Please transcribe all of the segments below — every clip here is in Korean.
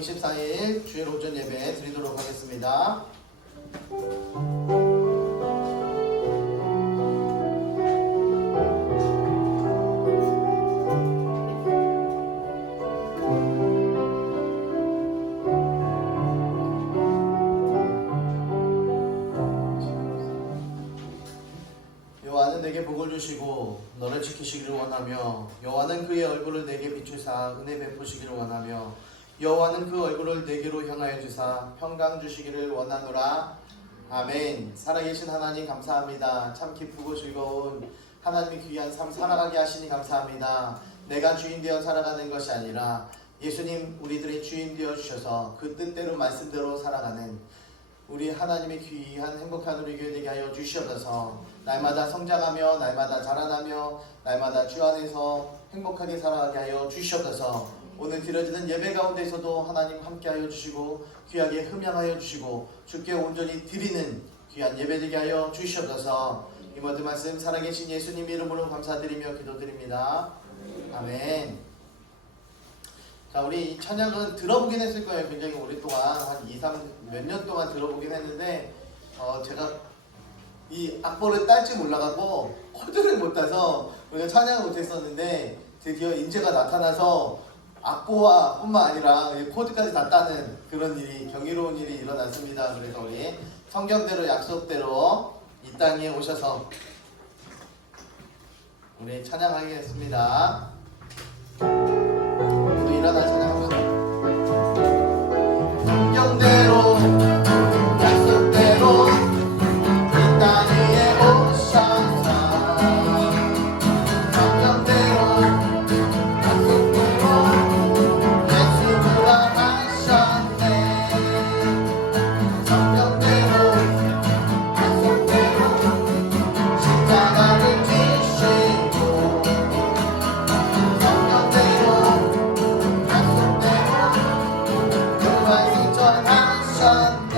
24일 주일 오전 예배 드리도록 하겠습니다. 여호와는 내게 복을 주시고 너를 지키시기를 원하며 여호와는 그의 얼굴을 내게 비추사 은혜 베푸시기를 원하며 여호와는 그 얼굴을 내게로 향하여 주사 평강 주시기를 원하노라. 아멘. 살아계신 하나님 감사합니다. 참 기쁘고 즐거운 하나님의 귀한 삶 살아가게 하시니 감사합니다. 내가 주인 되어 살아가는 것이 아니라 예수님 우리들의 주인 되어 주셔서 그 뜻대로 말씀대로 살아가는 우리 하나님의 귀한 행복한 우리 교회 되게 하여 주시옵소서. 날마다 성장하며 날마다 자라나며 날마다 주 안에서 행복하게 살아가게 하여 주시옵소서. 오늘 드려지는 예배 가운데서도 하나님 함께하여 주시고 귀하게 흠양하여 주시고 주께 온전히 드리는 귀한 예배 되게 하여 주시옵소서. 이 모든 말씀 살아계신 예수님 이름으로 감사드리며 기도드립니다. 아멘. 자, 우리 이 찬양은 들어보긴 했을 거예요. 굉장히 오랫동안 한 2, 3 몇 년 동안 들어보긴 했는데 제가 이 악보를 딸지 몰라가고 코드를 못 따서 우리가 찬양을 못했었는데 드디어 인재가 나타나서 악보와 뿐만 아니라 코드까지 다 따는 그런 일이 경이로운 일이 일어났습니다. 그래서 우리 성경대로 약속대로 이 땅에 오셔서 우리 찬양하겠습니다. 모두 일어나 찬양합시다. 성경대로 약속대로 이 땅 위에 오셔서 성경대로 약속대로 예수 부활하셨네. 성경대로 약속대로 십자가를 지시고 성경대로 약속대로 부활 승천하셨네.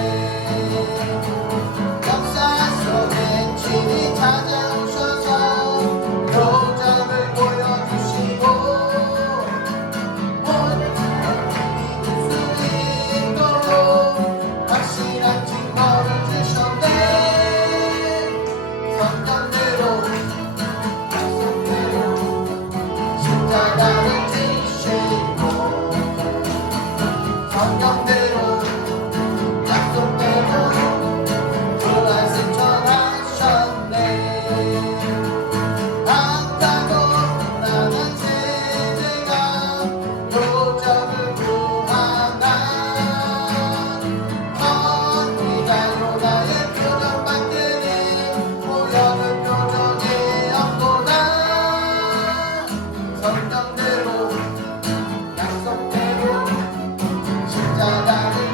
역사 속에 친히 찾아오셔서 표적을 보여주시고 모든 믿을 수 있도록 확실한 증거를 주셨네. 성경대로 약속대로 십자가를 지시고 성경대로 약속대로 부활 승천하셨네. 악하고 나는 세대가 표적을 구하나 언니가 요나의 표적밖에는 모여는 표적이 없구나. 성경대로 약속대로 십자가를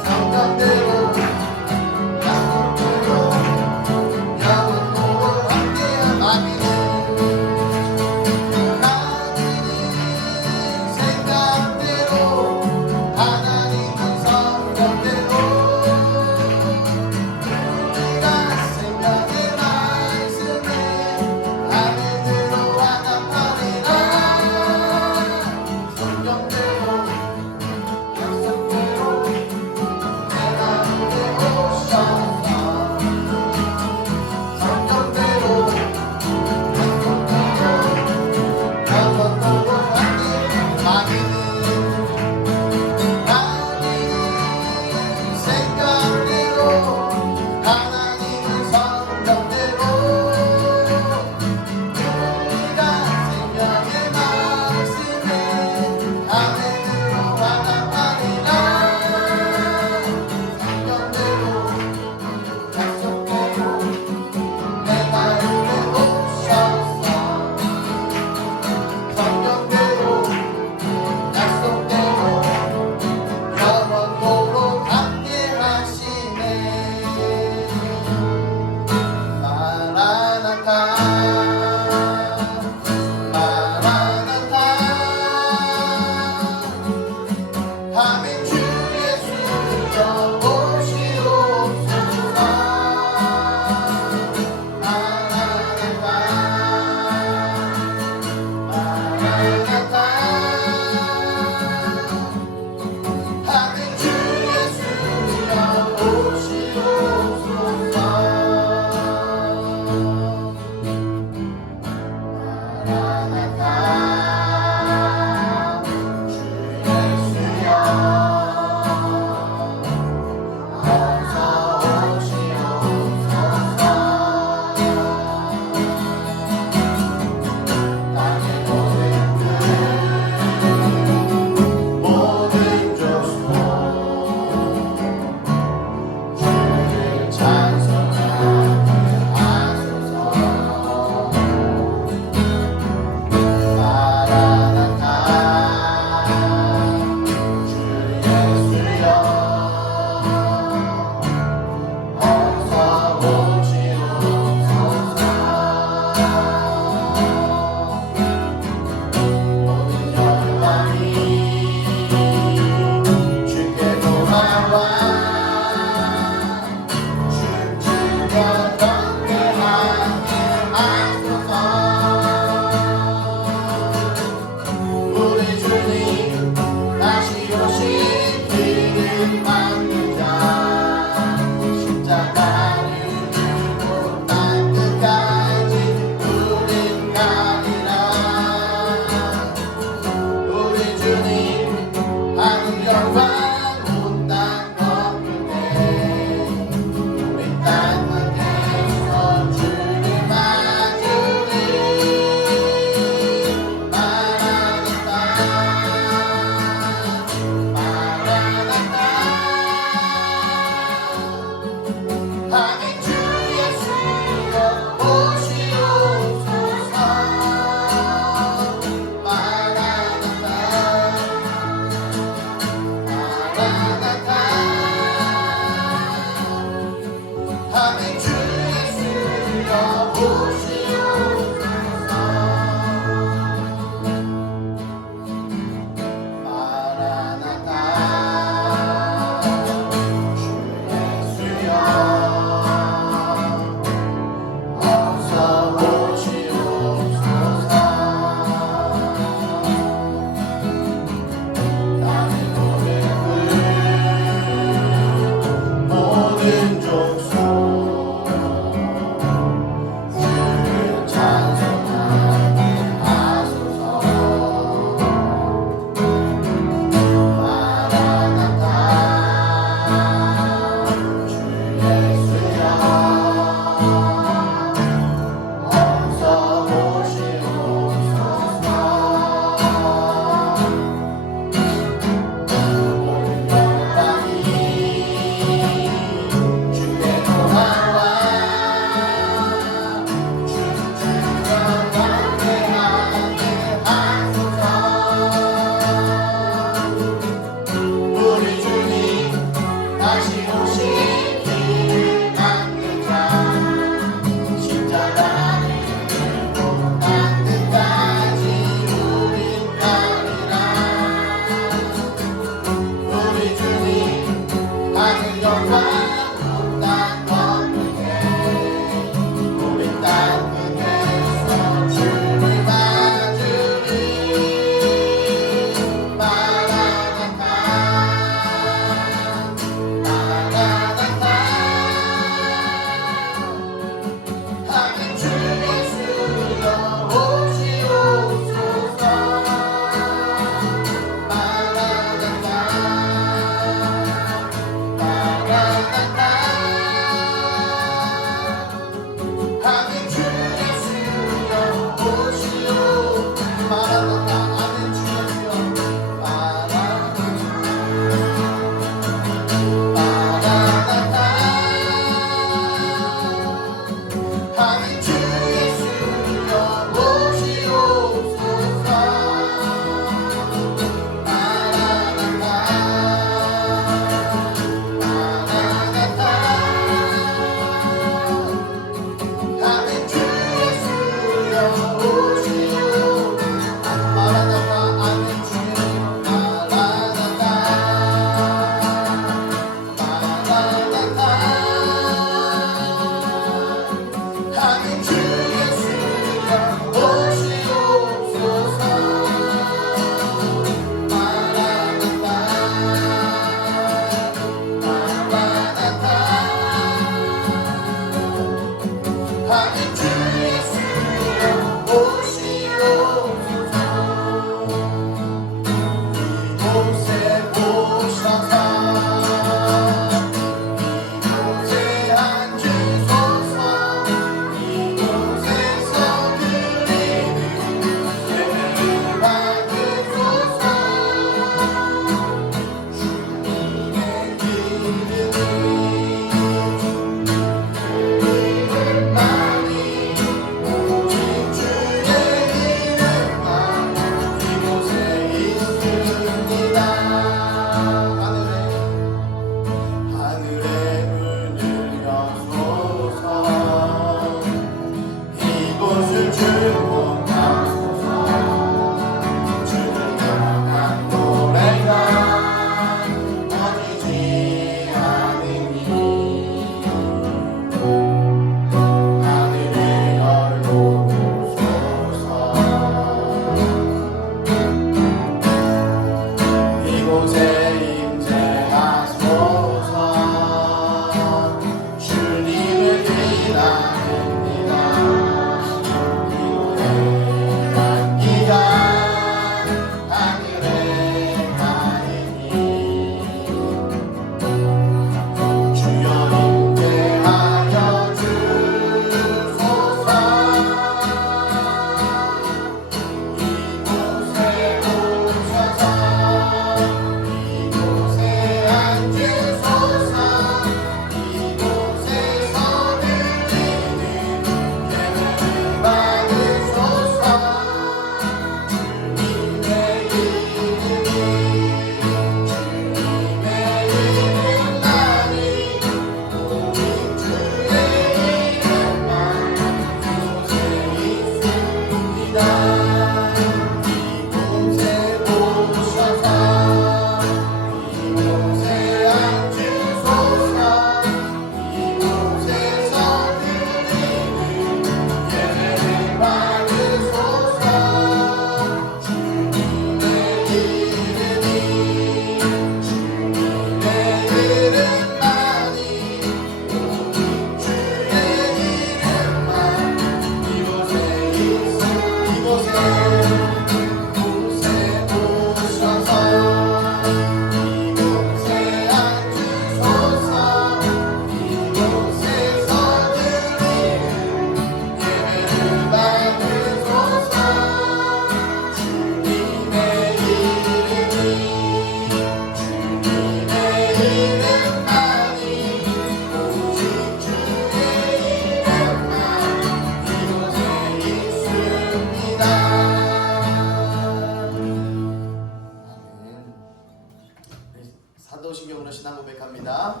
산도신경으로 신앙 고백합니다.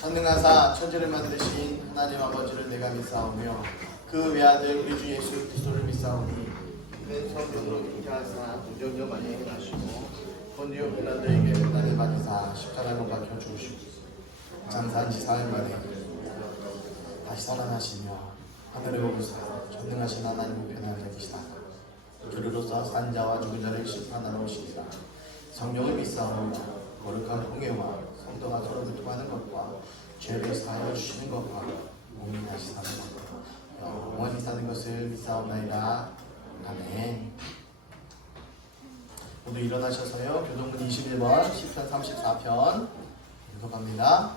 전능하사 천지를 만드신 하나님 아버지를 내가 믿사오며 그 외아들 우리 주 예수 그리스도를 믿사오니 이는 성령으로 잉태하사 동정녀 마리아에게 나시고 본디오 빌라도에게 고난을 받으사 십자가에 못 박혀 죽으시고 장사한 지 사흘 만에 다시 살아나시며 하늘에 오르사 전능하신 하나님 우편에 앉아 계시다가 그리로서 산자와 죽은 자를 심판하러 오시리라. 성령을 믿사오며 거룩한 공예와 성도가 서로 교통하는 것과 죄를 사하여 주시는 것과 몸이 다시 사는 것과 영원히 사는 것을 믿사옵나이다. 아멘. 모두 일어나셔서요. 교동문 21번 10편 34편 계속합니다.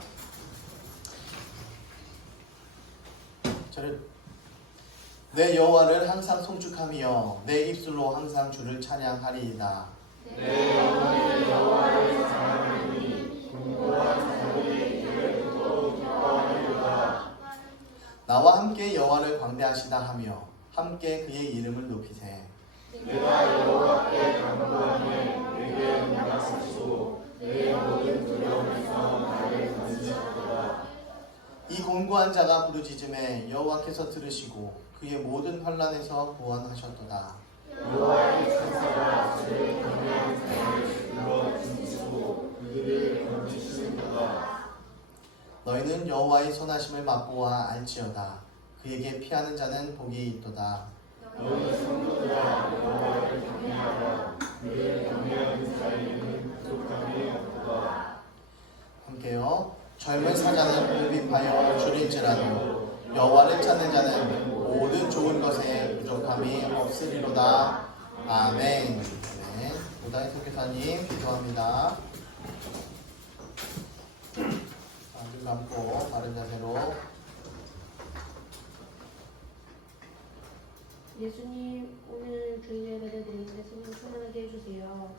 내 여호와를 항상 송축하며 내 입술로 항상 주를 찬양하리이다. 내 영혼이 여호와를 사랑하니 공고한 자들의 길을 듣고 기뻐하리로다. 나와 함께 여호와를 광대하시다 하며 함께 그의 이름을 높이세. 내가 여호와께 간구하며 내게 응답하시고 내 모든 두려움에서 나를 건지셨도다. 이 공고한 자가 부르짖음에 여호와께서 들으시고 그의 모든 환난에서 구원하셨도다. 여호와의 천사가 주를 경외한 자를 불러 징치고 그들을 건지시는도다. 너희는 여호와의 선하심을 맛보아 알지어다. 그에게 피하는 자는 복이 있도다. 너희 성도들아 여호와를 경외하라. 그를 경외하는 자에게는 부족함이 없도다. 함께요. 젊은 사자는 굴비하여 줄일지라도 여호와를 찾는 자는 모든 좋은 것에 부족함이 없으리로다. 아멘. 네. 오다희 선교사님 기도합니다. 눈 감고 바른 자세로. 예수님, 오늘 주일 예배를 드리는데 성령 충만하게 해주세요.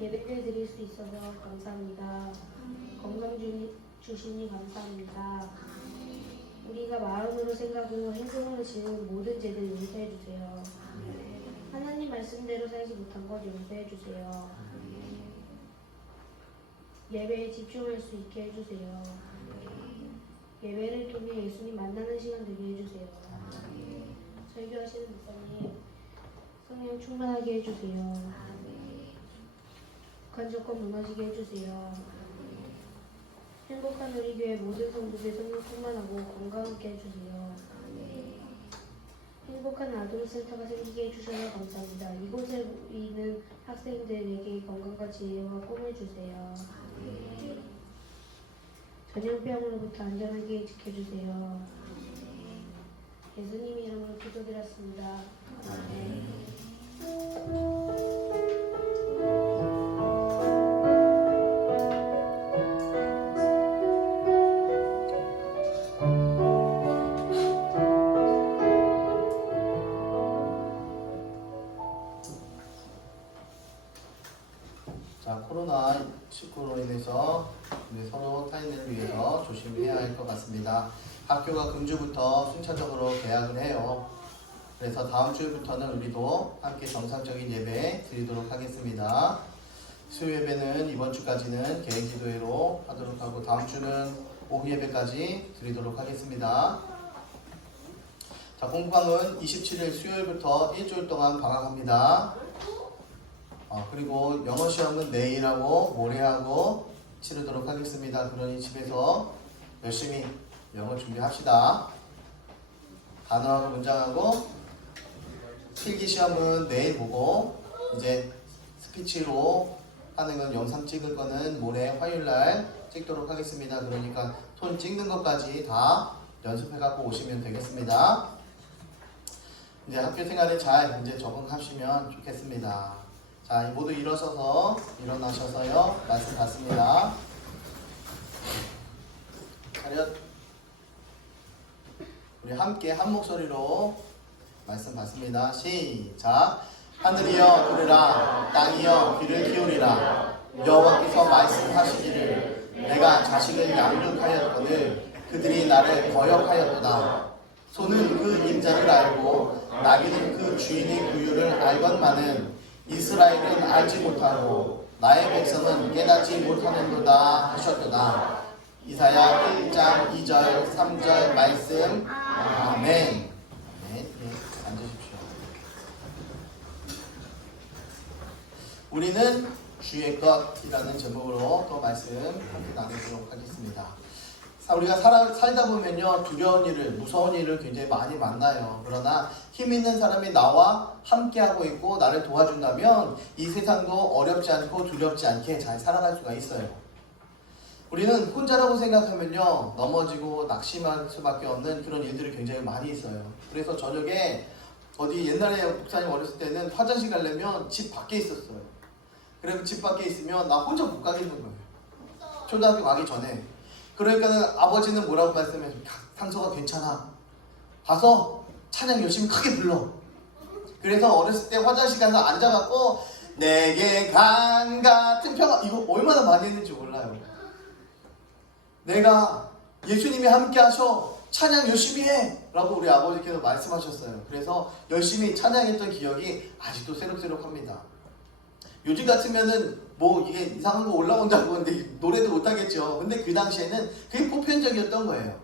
예배를 드릴 수 있어서 감사합니다. 건강 주시니 감사합니다. 우리가 마음으로 생각으로 행동으로 지는 모든 죄를 용서해 주세요. 하나님 말씀대로 살지 못한 것 용서해 주세요. 예배에 집중할 수 있게 해주세요. 예배를 통해 예수님 만나는 시간 되게 해주세요. 설교하시는 목사님, 성령 충만하게 해주세요. 북한 정권 무너지게 해주세요. 행복한 우리 교회 모든 성도들 성령 충만하고 건강하게 해주세요. 행복한 아동센터가 생기게 해주셔서 감사합니다. 이곳에 있는 학생들에게 건강과 지혜와 꿈을 주세요. 전염병으로부터 안전하게 지켜주세요. 예수님 이름으로 기도드렸습니다. 아멘. 자, 코로나19로 인해서 서로 타인을 위해서 조심해야 할 것 같습니다. 학교가 금주부터 순차적으로 개학을 해요. 그래서 다음 주부터는 우리도 함께 정상적인 예배 드리도록 하겠습니다. 수요 예배는 이번 주까지는 개인 기도회로 하도록 하고 다음 주는 오후 예배까지 드리도록 하겠습니다. 자, 공부방은 27일 수요일부터 일주일 동안 방학합니다. 그리고 영어 시험은 내일하고 모레하고 치르도록 하겠습니다. 그러니 집에서 열심히 영어 준비합시다. 단어하고 문장하고 필기 시험은 내일 보고 이제 스피치로 하는 건 영상 찍을 거는 모레 화요일날 찍도록 하겠습니다. 그러니까 손 찍는 것까지 다 연습해 갖고 오시면 되겠습니다. 이제 학교 생활에 잘 이제 적응하시면 좋겠습니다. 자, 모두 일어나셔서요. 말씀 받습니다. 차렷. 우리 함께 한 목소리로 말씀 받습니다. 시작. 하늘이여 들으라, 땅이여 귀를 기울이라. 여호와께서 말씀하시기를 내가 자식을 양육하였거늘 그들이 나를 거역하였도다. 소는 그 임자를 알고 나귀는 그 주인의 구유를 알건만은 이스라엘은 알지 못하고 나의 백성은 깨닫지 못하는도다 하셨도다. 이사야 1장 2절 3절 말씀. 아멘. 네, 앉으십시오. 우리는 주의 것이라는 제목으로 또 말씀 함께 나누도록 하겠습니다. 우리가 살다 보면요, 두려운 일을, 무서운 일을 굉장히 많이 만나요. 그러나 힘 있는 사람이 나와 함께하고 있고 나를 도와준다면 이 세상도 어렵지 않고 두렵지 않게 잘 살아갈 수가 있어요. 우리는 혼자라고 생각하면요, 넘어지고 낙심할 수밖에 없는 그런 일들이 굉장히 많이 있어요. 그래서 저녁에 어디 옛날에 목사님 어렸을 때는 화장실 가려면 집 밖에 있었어요. 그래서 집 밖에 있으면 나 혼자 못 가겠는 거예요. 초등학교 가기 전에. 그러니까는 아버지는 뭐라고 말씀해? 상서가 괜찮아. 가서 찬양 열심히 크게 불러. 그래서 어렸을 때 화장실 가서 앉아갖고 내게 강 같은 평화, 이거 얼마나 많이 했는지 몰라요. 내가 예수님이 함께 하셔. 찬양 열심히 해. 라고 우리 아버지께서 말씀하셨어요. 그래서 열심히 찬양했던 기억이 아직도 새록새록합니다. 요즘 같으면은 뭐 이게 이상한 거 올라온다고 하는데 노래도 못하겠죠. 근데 그 당시에는 그게 보편적이었던 거예요.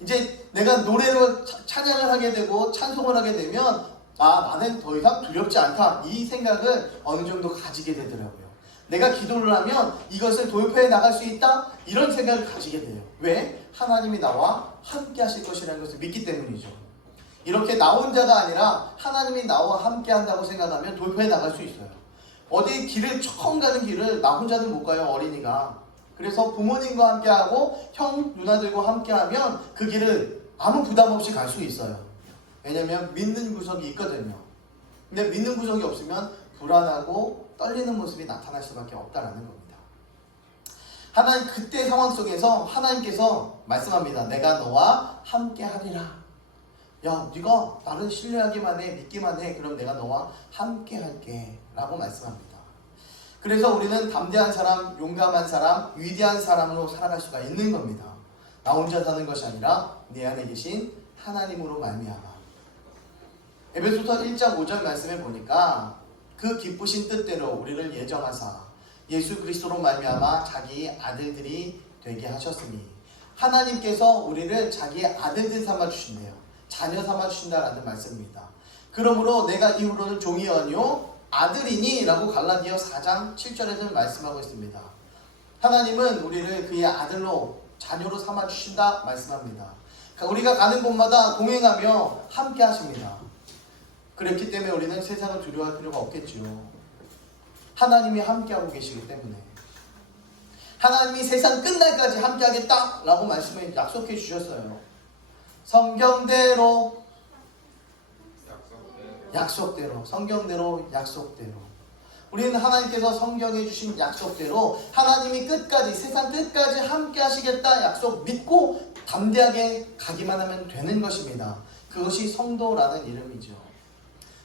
이제 내가 노래로 찬양을 하게 되고 찬송을 하게 되면 나는 더 이상 두렵지 않다. 이 생각을 어느 정도 가지게 되더라고요. 내가 기도를 하면 이것을 돌파해 나갈 수 있다. 이런 생각을 가지게 돼요. 왜? 하나님이 나와 함께 하실 것이라는 것을 믿기 때문이죠. 이렇게 나 혼자가 아니라 하나님이 나와 함께 한다고 생각하면 돌파해 나갈 수 있어요. 어디 길을 처음 가는 길을 나 혼자는 못 가요, 어린이가. 그래서 부모님과 함께하고 형, 누나들과 함께하면 그 길을 아무 부담 없이 갈 수 있어요. 왜냐면 믿는 구석이 있거든요. 근데 믿는 구석이 없으면 불안하고 떨리는 모습이 나타날 수밖에 없다는 겁니다. 하나님 그때 상황 속에서 하나님께서 말씀합니다. 내가 너와 함께하리라. 야, 네가 나를 신뢰하기만 해, 믿기만 해. 그럼 내가 너와 함께할게. 라고 말씀합니다. 그래서 우리는 담대한 사람, 용감한 사람, 위대한 사람으로 살아갈 수가 있는 겁니다. 나 혼자 사는 것이 아니라 내 안에 계신 하나님으로 말미암아. 에베소서 1장 5절 말씀에 보니까 그 기쁘신 뜻대로 우리를 예정하사 예수 그리스도로 말미암아 자기 아들들이 되게 하셨으니 하나님께서 우리를 자기의 아들들 삼아 주신대요. 자녀 삼아 주신다라는 말씀입니다. 그러므로 내가 이후로는 종이 아니요 아들이니 라고 갈라디아 4장 7절에서 말씀하고 있습니다. 하나님은 우리를 그의 아들로 자녀로 삼아 주신다 말씀합니다. 우리가 가는 곳마다 동행하며 함께 하십니다. 그렇기 때문에 우리는 세상을 두려워할 필요가 없겠죠. 하나님이 함께하고 계시기 때문에. 하나님이 세상 끝날까지 함께하겠다 라고 말씀을 약속해 주셨어요. 성경대로, 약속대로, 성경대로, 약속대로. 우리는 하나님께서 성경에 주신 약속대로 하나님이 끝까지, 세상 끝까지 함께 하시겠다 약속 믿고 담대하게 가기만 하면 되는 것입니다. 그것이 성도라는 이름이죠.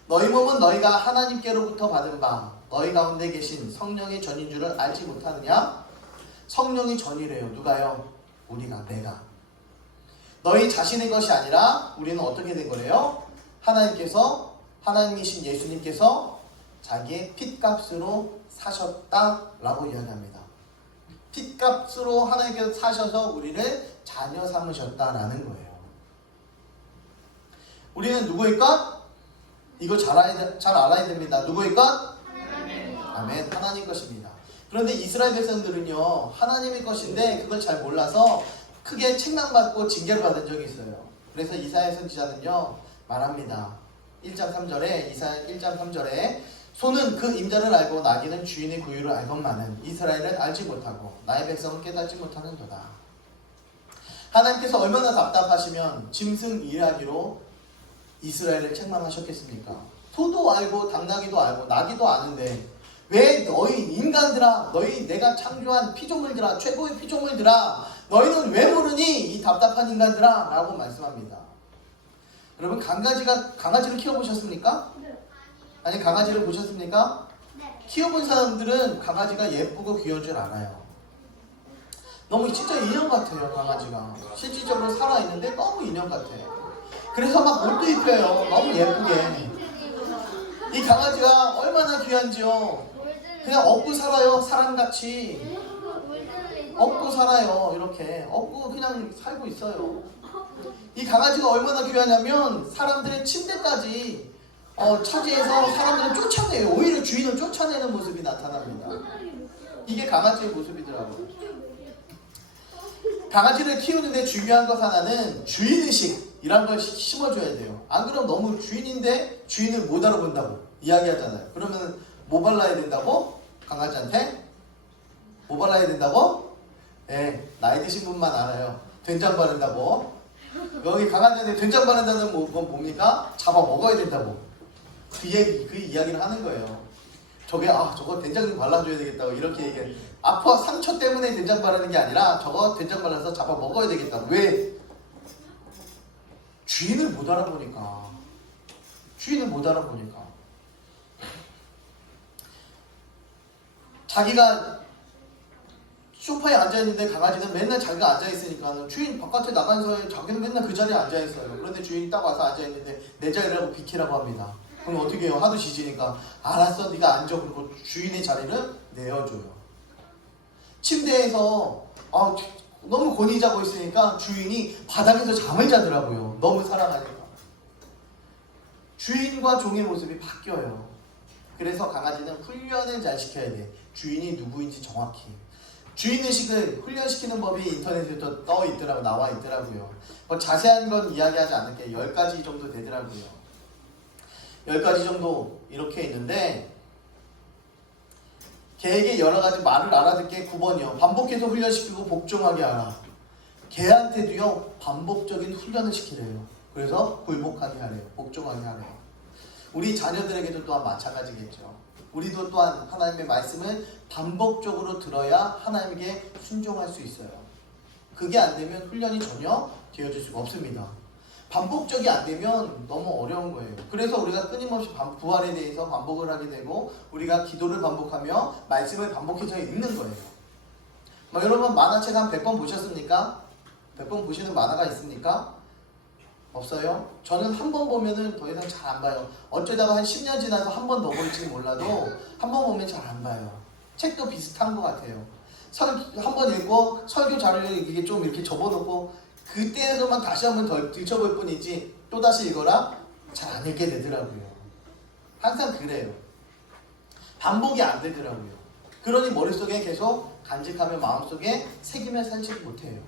너희 몸은 너희가 하나님께로부터 받은 바 너희 가운데 계신 성령의 전인 줄을 알지 못하느냐? 성령이 전이래요. 누가요? 우리가, 내가. 너희 자신의 것이 아니라 우리는 어떻게 된 거래요? 하나님이신 예수님께서 자기의 핏값으로 사셨다라고 이야기합니다. 핏값으로 하나님께서 사셔서 우리를 자녀 삼으셨다라는 거예요. 우리는 누구의 것? 이거 잘 알아야 됩니다. 누구의 것? 아멘. 하나님 것입니다. 그런데 이스라엘 백성들은요, 하나님의 것인데 그걸 잘 몰라서 크게 책망받고 징계를 받은 적이 있어요. 그래서 이사야 선지자는요 말합니다. 1장 3절에 이사야 1장 3절에 소는 그 임자를 알고 나귀는 주인의 구유를 알건만은 이스라엘을 알지 못하고 나의 백성은 깨닫지 못하는도다. 하나님께서 얼마나 답답하시면 짐승 일하기로 이스라엘을 책망하셨겠습니까? 소도 알고 당나귀도 알고 나귀도 아는데 왜 너희 인간들아, 너희 내가 창조한 피조물들아, 최고의 피조물들아, 너희는 왜 모르니 이 답답한 인간들아 라고 말씀합니다. 여러분 강아지를 키워보셨습니까? 네. 아니 강아지를 보셨습니까? 네. 키워본 사람들은 강아지가 예쁘고 귀여운 줄 알아요. 너무 진짜 인형 같아요. 강아지가 실질적으로 살아있는데 너무 인형 같아. 그래서 막 옷도 입혀요. 너무 예쁘게. 이 강아지가 얼마나 귀한지요. 놀지는 그냥 업고 살아요. 사람같이 업고 살아요. 이렇게 업고 그냥 살고 있어요. 이 강아지가 얼마나 귀하냐면 사람들의 침대까지 차지해서 사람들을 쫓아내요. 오히려 주인을 쫓아내는 모습이 나타납니다. 이게 강아지의 모습이더라고요. 강아지를 키우는데 중요한 것 하나는 주인의식이란 걸 심어줘야 돼요. 안 그러면 너무 주인인데 주인을 못 알아본다고 이야기하잖아요. 그러면 뭐 발라야 된다고? 강아지한테? 뭐 발라야 된다고? 네, 나이 드신 분만 알아요. 된장 바른다고. 여기 강아지한테 된장 바른다는 건 뭡니까? 잡아 먹어야 된다고. 그 이야기를 하는 거예요. 저거 된장 좀 발라줘야 되겠다고 이렇게 얘기해. 아파 상처 때문에 된장 바르는 게 아니라 저거 된장 발라서 잡아 먹어야 되겠다고. 왜? 주인을 못 알아보니까. 자기가 소파에 앉아있는데 강아지는 맨날 자기가 앉아있으니까 주인 바깥에 나간 사이에 자기는 맨날 그 자리에 앉아있어요. 그런데 주인이 딱 와서 앉아있는데 내 자리라고 비키라고 합니다. 그럼 어떻게 해요? 하도 지지니까 알았어 네가 앉아. 그리고 주인의 자리를 내어줘요. 침대에서 너무 곤히 자고 있으니까 주인이 바닥에서 잠을 자더라고요. 너무 사랑하니까. 주인과 종의 모습이 바뀌어요. 그래서 강아지는 훈련을 잘 시켜야 돼. 주인이 누구인지 정확히. 주인의식을 훈련시키는 법이 인터넷에 나와 있더라고요. 뭐 자세한 건 이야기하지 않을게. 10가지 정도 되더라고요. 10가지 정도 이렇게 있는데 개에게 여러 가지 말을 알아듣게 9번이요. 반복해서 훈련시키고 복종하게 하라. 개한테도요 반복적인 훈련을 시키래요. 그래서 굴복하게 하래요. 복종하게 하래요. 우리 자녀들에게도 또한 마찬가지겠죠. 우리도 또한 하나님의 말씀을 반복적으로 들어야 하나님께 순종할 수 있어요. 그게 안 되면 훈련이 전혀 되어질 수가 없습니다. 반복적이 안 되면 너무 어려운 거예요. 그래서 우리가 끊임없이 부활에 대해서 반복을 하게 되고 우리가 기도를 반복하며 말씀을 반복해서 읽는 거예요. 여러분 만화책 한 100번 보셨습니까? 100번 보시는 만화가 있습니까? 없어요? 저는 한 번 보면은 더 이상 잘 안 봐요. 어쩌다가 한 10년 지나서 한 번 더 볼지 몰라도 한 번 보면 잘 안 봐요. 책도 비슷한 것 같아요. 한 번 읽고 설교 자료를 이게 좀 이렇게 접어놓고 그때에서만 다시 한 번 더 들춰볼 뿐이지 또다시 읽어라? 잘 안 읽게 되더라고요. 항상 그래요. 반복이 안 되더라고요. 그러니 머릿속에 계속 간직하며 마음속에 새기며 살지 못해요.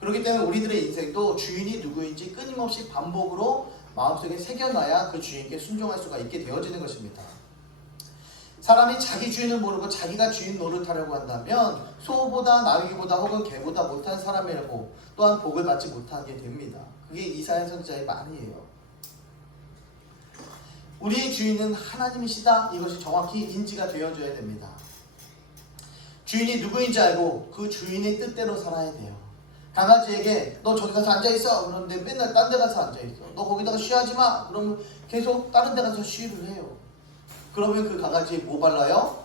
그렇기 때문에 우리들의 인생도 주인이 누구인지 끊임없이 반복으로 마음속에 새겨놔야 그 주인께 순종할 수가 있게 되어지는 것입니다. 사람이 자기 주인을 모르고 자기가 주인 노릇하려고 한다면 소보다 나귀보다 혹은 개보다 못한 사람이라고 또한 복을 받지 못하게 됩니다. 그게 이사야 선지자의 말이에요. 우리의 주인은 하나님이시다. 이것이 정확히 인지가 되어져야 됩니다. 주인이 누구인지 알고 그 주인의 뜻대로 살아야 돼요. 강아지에게 너 저기 가서 앉아있어. 그런데 맨날 딴 데 가서 앉아있어. 너 거기다가 쉬하지 마. 그러면 계속 다른 데 가서 쉬를 해요. 그러면 그 강아지에 뭐 발라요?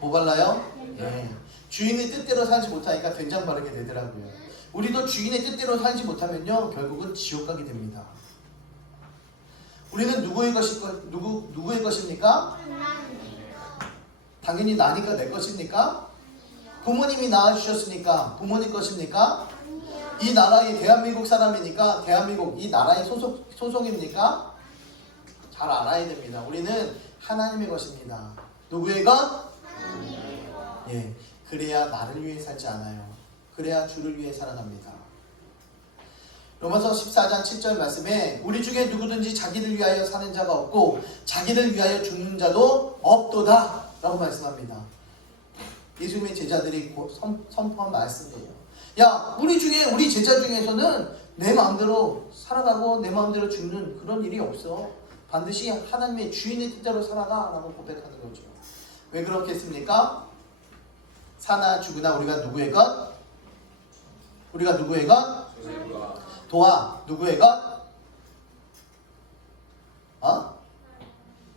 뭐 발라요? 네. 주인의 뜻대로 살지 못하니까 된장 바르게 되더라고요. 우리도 주인의 뜻대로 살지 못하면요 결국은 지옥 가게 됩니다. 우리는 누구의 것입니까? 당연히 나니까 내 것입니까? 부모님이 낳아주셨으니까 부모님 것입니까? 이 나라의 대한민국 사람이니까 대한민국 이 나라의 소속입니까? 잘 알아야 됩니다. 우리는 하나님의 것입니다. 누구의 것? 하나님의 것. 예, 그래야 나를 위해 살지 않아요. 그래야 주를 위해 살아갑니다. 로마서 14장 7절 말씀에 우리 중에 누구든지 자기를 위하여 사는 자가 없고 자기를 위하여 죽는 자도 없도다 라고 말씀합니다. 예수님의 제자들이 선포한 말씀이에요. 야, 우리 제자 중에서는 내 마음대로 살아가고 내 마음대로 죽는 그런 일이 없어. 반드시 하나님의 주인의 뜻대로 살아가 라고 고백하는 거죠. 왜 그렇겠습니까? 사나 죽으나 우리가 누구의 것? 우리가 누구의 것? 도와 누구의 것?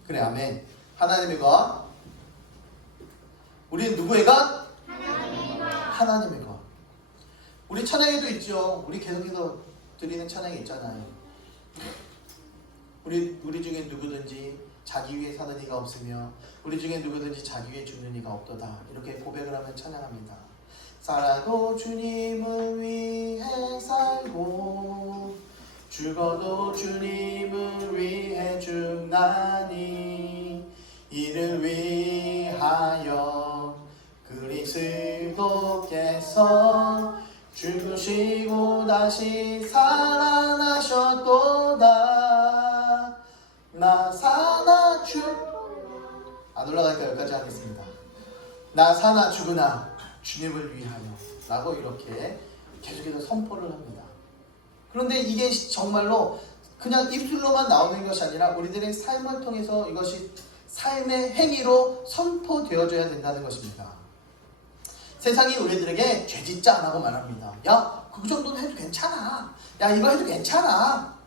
그래, 아멘. 하나님의 것. 우리는 누구의 것? 하나님의 것. 우리 찬양에도 있죠. 우리 계속해서 드리는 찬양이 있잖아요. 우리 중에 누구든지 자기 위해 사는 이가 없으며 우리 중에 누구든지 자기 위해 죽는 이가 없도다. 이렇게 고백을 하면 찬양합니다. 살아도 주님을 위해 살고 죽어도 주님을 위해 죽나니 이를 위하여 그리스도께서 죽으시고 다시 살아나셨도다. 나 사나 안 올라가니까 여기까지 하겠습니다. 나 사나 죽으나 주님을 위하여 라고 이렇게 계속해서 선포를 합니다. 그런데 이게 정말로 그냥 입술로만 나오는 것이 아니라 우리들의 삶을 통해서 이것이 삶의 행위로 선포되어져야 된다는 것입니다. 세상이 우리들에게 죄짓자 안 하고 말합니다. 야, 그 정도는 해도 괜찮아. 야, 이거 해도 괜찮아.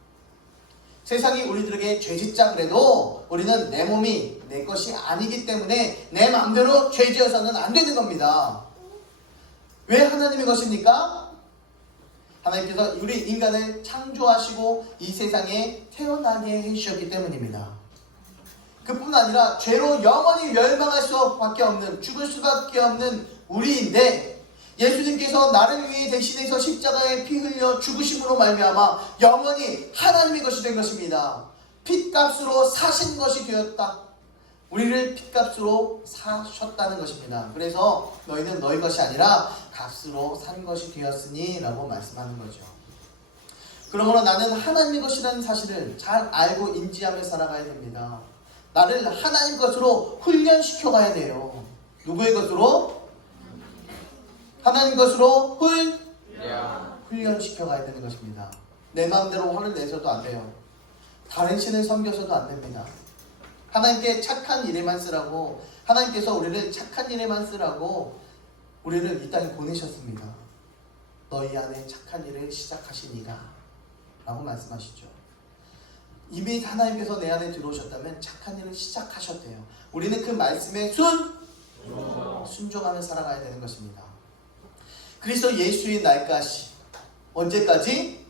세상이 우리들에게 죄짓자 그래도 우리는 내 몸이 내 것이 아니기 때문에 내 마음대로 죄지어서는 안 되는 겁니다. 왜 하나님의 것입니까? 하나님께서 우리 인간을 창조하시고 이 세상에 태어나게 해주셨기 때문입니다. 그뿐 아니라 죄로 영원히 멸망할 수밖에 없는, 죽을 수밖에 없는 우리인데 예수님께서 나를 위해 대신해서 십자가에 피 흘려 죽으심으로 말미암아 영원히 하나님의 것이 된 것입니다. 핏값으로 사신 것이 되었다. 우리를 핏값으로 사셨다는 것입니다. 그래서 너희는 너희 것이 아니라 값으로 산 것이 되었으니 라고 말씀하는 거죠. 그러므로 나는 하나님의 것이라는 사실을 잘 알고 인지하며 살아가야 됩니다. 나를 하나님 것으로 훈련시켜 가야 돼요. 누구의 것으로? 하나님 것으로 훈련시켜 가야 되는 것입니다. 내 마음대로 화를 내서도 안 돼요. 다른 신을 섬겨서도 안 됩니다. 하나님께 착한 일에만 쓰라고, 하나님께서 우리를 착한 일에만 쓰라고 우리를 이 땅에 보내셨습니다. 너희 안에 착한 일을 시작하시니라 라고 말씀하시죠. 이미 하나님께서 내 안에 들어오셨다면 착한 일을 시작하셨대요. 우리는 그 말씀에 순종하며 살아가야 되는 것입니다. 그리스도 예수의 날까지, 언제까지?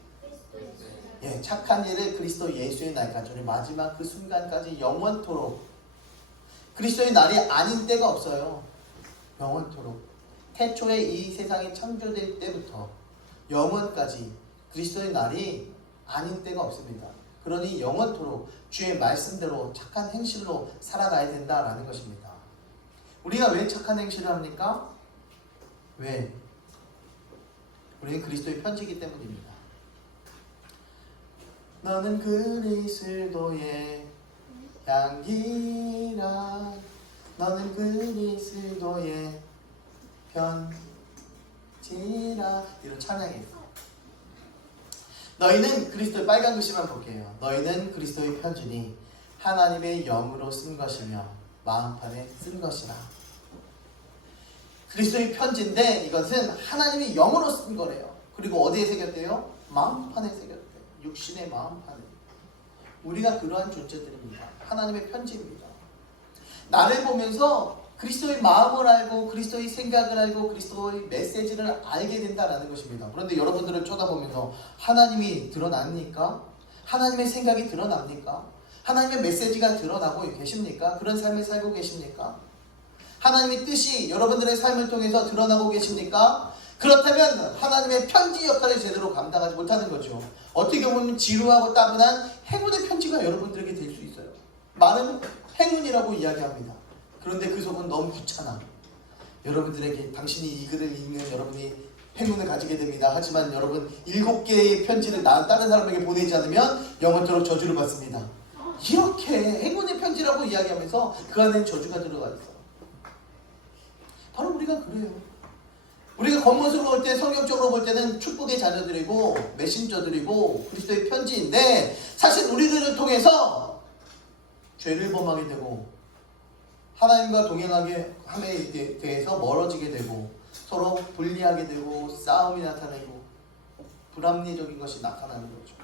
예, 착한 일을 그리스도 예수의 날까지, 우리 마지막 그 순간까지 영원토록. 그리스도의 날이 아닌 때가 없어요. 영원토록. 태초에 이 세상이 창조될 때부터 영원까지 그리스도의 날이 아닌 때가 없습니다. 그러니 영원토록 주의 말씀대로 착한 행실로 살아가야 된다라는 것입니다. 우리가 왜 착한 행실을 합니까? 왜? 우리는 그리스도의 편지이기 때문입니다. 너는 그리스도의 향기라, 너는 그리스도의 편지라, 이런 찬양이에요. 너희는 그리스도의, 빨간 글씨만 볼게요. 너희는 그리스도의 편지니 하나님의 영으로 쓴 것이며 마음판에 쓴 것이라. 그리스도의 편지인데 이것은 하나님의 영으로 쓴 거래요. 그리고 어디에 새겼대요? 마음판에 새겼대요. 육신의 마음판에. 우리가 그러한 존재들입니다. 하나님의 편지입니다. 나를 보면서 그리스도의 마음을 알고 그리스도의 생각을 알고 그리스도의 메시지를 알게 된다는 것입니다. 그런데 여러분들을 쳐다보면서 하나님이 드러납니까? 하나님의 생각이 드러납니까? 하나님의 메시지가 드러나고 계십니까? 그런 삶을 살고 계십니까? 하나님의 뜻이 여러분들의 삶을 통해서 드러나고 계십니까? 그렇다면 하나님의 편지 역할을 제대로 감당하지 못하는 거죠. 어떻게 보면 지루하고 따분한 행운의 편지가 여러분들에게 될 수 있어요. 많은 행운이라고 이야기합니다. 그런데 그 속은 너무 귀찮아. 여러분들에게 당신이 이 글을 읽는 여러분이 행운을 가지게 됩니다. 하지만 여러분 7개의 편지를 다른 사람에게 보내지 않으면 영원토록 저주를 받습니다. 이렇게 행운의 편지라고 이야기하면서 그 안에 저주가 들어가 있어. 바로 우리가 그래요. 우리가 겉모습으로 볼 때, 성경적으로 볼 때는 축복의 자녀들이고 메신저들이고 그리스도의 편지인데 사실 우리들을 통해서 죄를 범하게 되고 하나님과 동행하게 함에 대해서 멀어지게 되고 서로 분리하게 되고 싸움이 나타나고 불합리적인 것이 나타나는 거죠.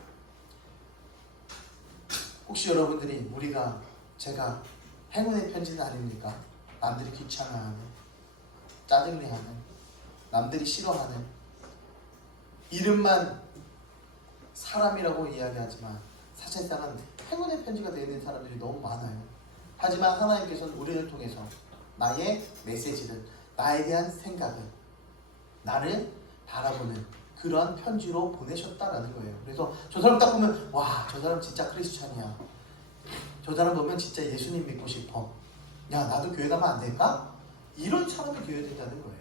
혹시 여러분들이 제가 행운의 편지는 아닙니까? 남들이 귀찮아하는, 짜증내하는, 남들이 싫어하는, 이름만 사람이라고 이야기하지만 사실상은 행운의 편지가 되어 있는 사람들이 너무 많아요. 하지만 하나님께서는 우리를 통해서 나의 메시지를, 나에 대한 생각을, 나를 바라보는 그러한 편지로 보내셨다라는 거예요. 그래서 저 사람 딱 보면 와, 저 사람 진짜 크리스찬이야. 저 사람 보면 진짜 예수님 믿고 싶어. 야, 나도 교회 가면 안 될까? 이런 사람이 되어야 된다는 거예요.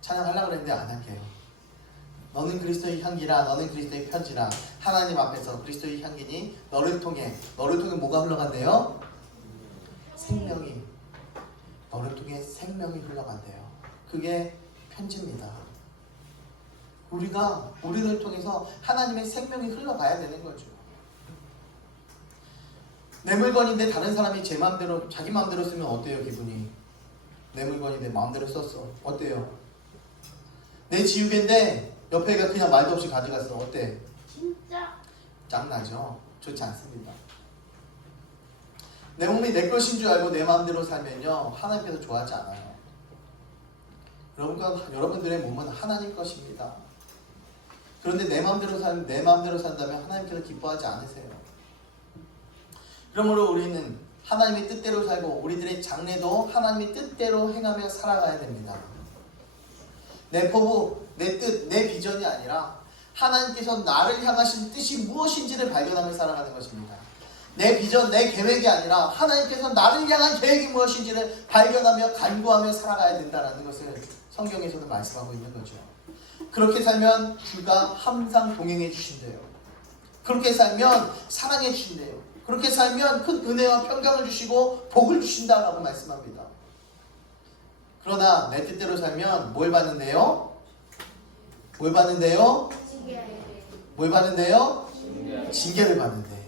찬양하려고 그랬는데 안 할게요. 너는 그리스도의 향기라, 너는 그리스도의 편지라. 하나님 앞에서 그리스도의 향기니 너를 통해 뭐가 흘러간대요? 생명이, 너를 통해 생명이 흘러간대요. 그게 편지입니다. 우리를 통해서 하나님의 생명이 흘러가야 되는 거죠. 내 물건인데 다른 사람이 제 마음대로, 자기 마음대로 쓰면 어때요, 기분이? 내 물건인데 마음대로 썼어. 어때요? 내 지우개인데 옆에 애가 그냥 말도 없이 가져갔어. 어때? 진짜 짱나죠? 좋지 않습니다. 내 몸이 내 것인 줄 알고 내 마음대로 살면요, 하나님께서 좋아하지 않아요. 여러분들의 몸은 하나님 것입니다. 그런데 내 마음대로 산다면 하나님께서 기뻐하지 않으세요. 그러므로 우리는 하나님의 뜻대로 살고 우리들의 장래도 하나님의 뜻대로 행하며 살아가야 됩니다. 내 포부, 내 뜻, 내 비전이 아니라 하나님께서 나를 향하신 뜻이 무엇인지를 발견하며 살아가는 것입니다. 내 비전, 내 계획이 아니라 하나님께서 나를 향한 계획이 무엇인지를 발견하며 간구하며 살아가야 된다는 것을 성경에서도 말씀하고 있는 거죠. 그렇게 살면 주가 항상 동행해 주신대요. 그렇게 살면 사랑해 주신대요. 그렇게 살면 큰 은혜와 평강을 주시고 복을 주신다라고 말씀합니다. 그러나 내 뜻대로 살면 뭘 받는데요? 뭘 받는데요? 뭘 받는데요? 징계를 받는데.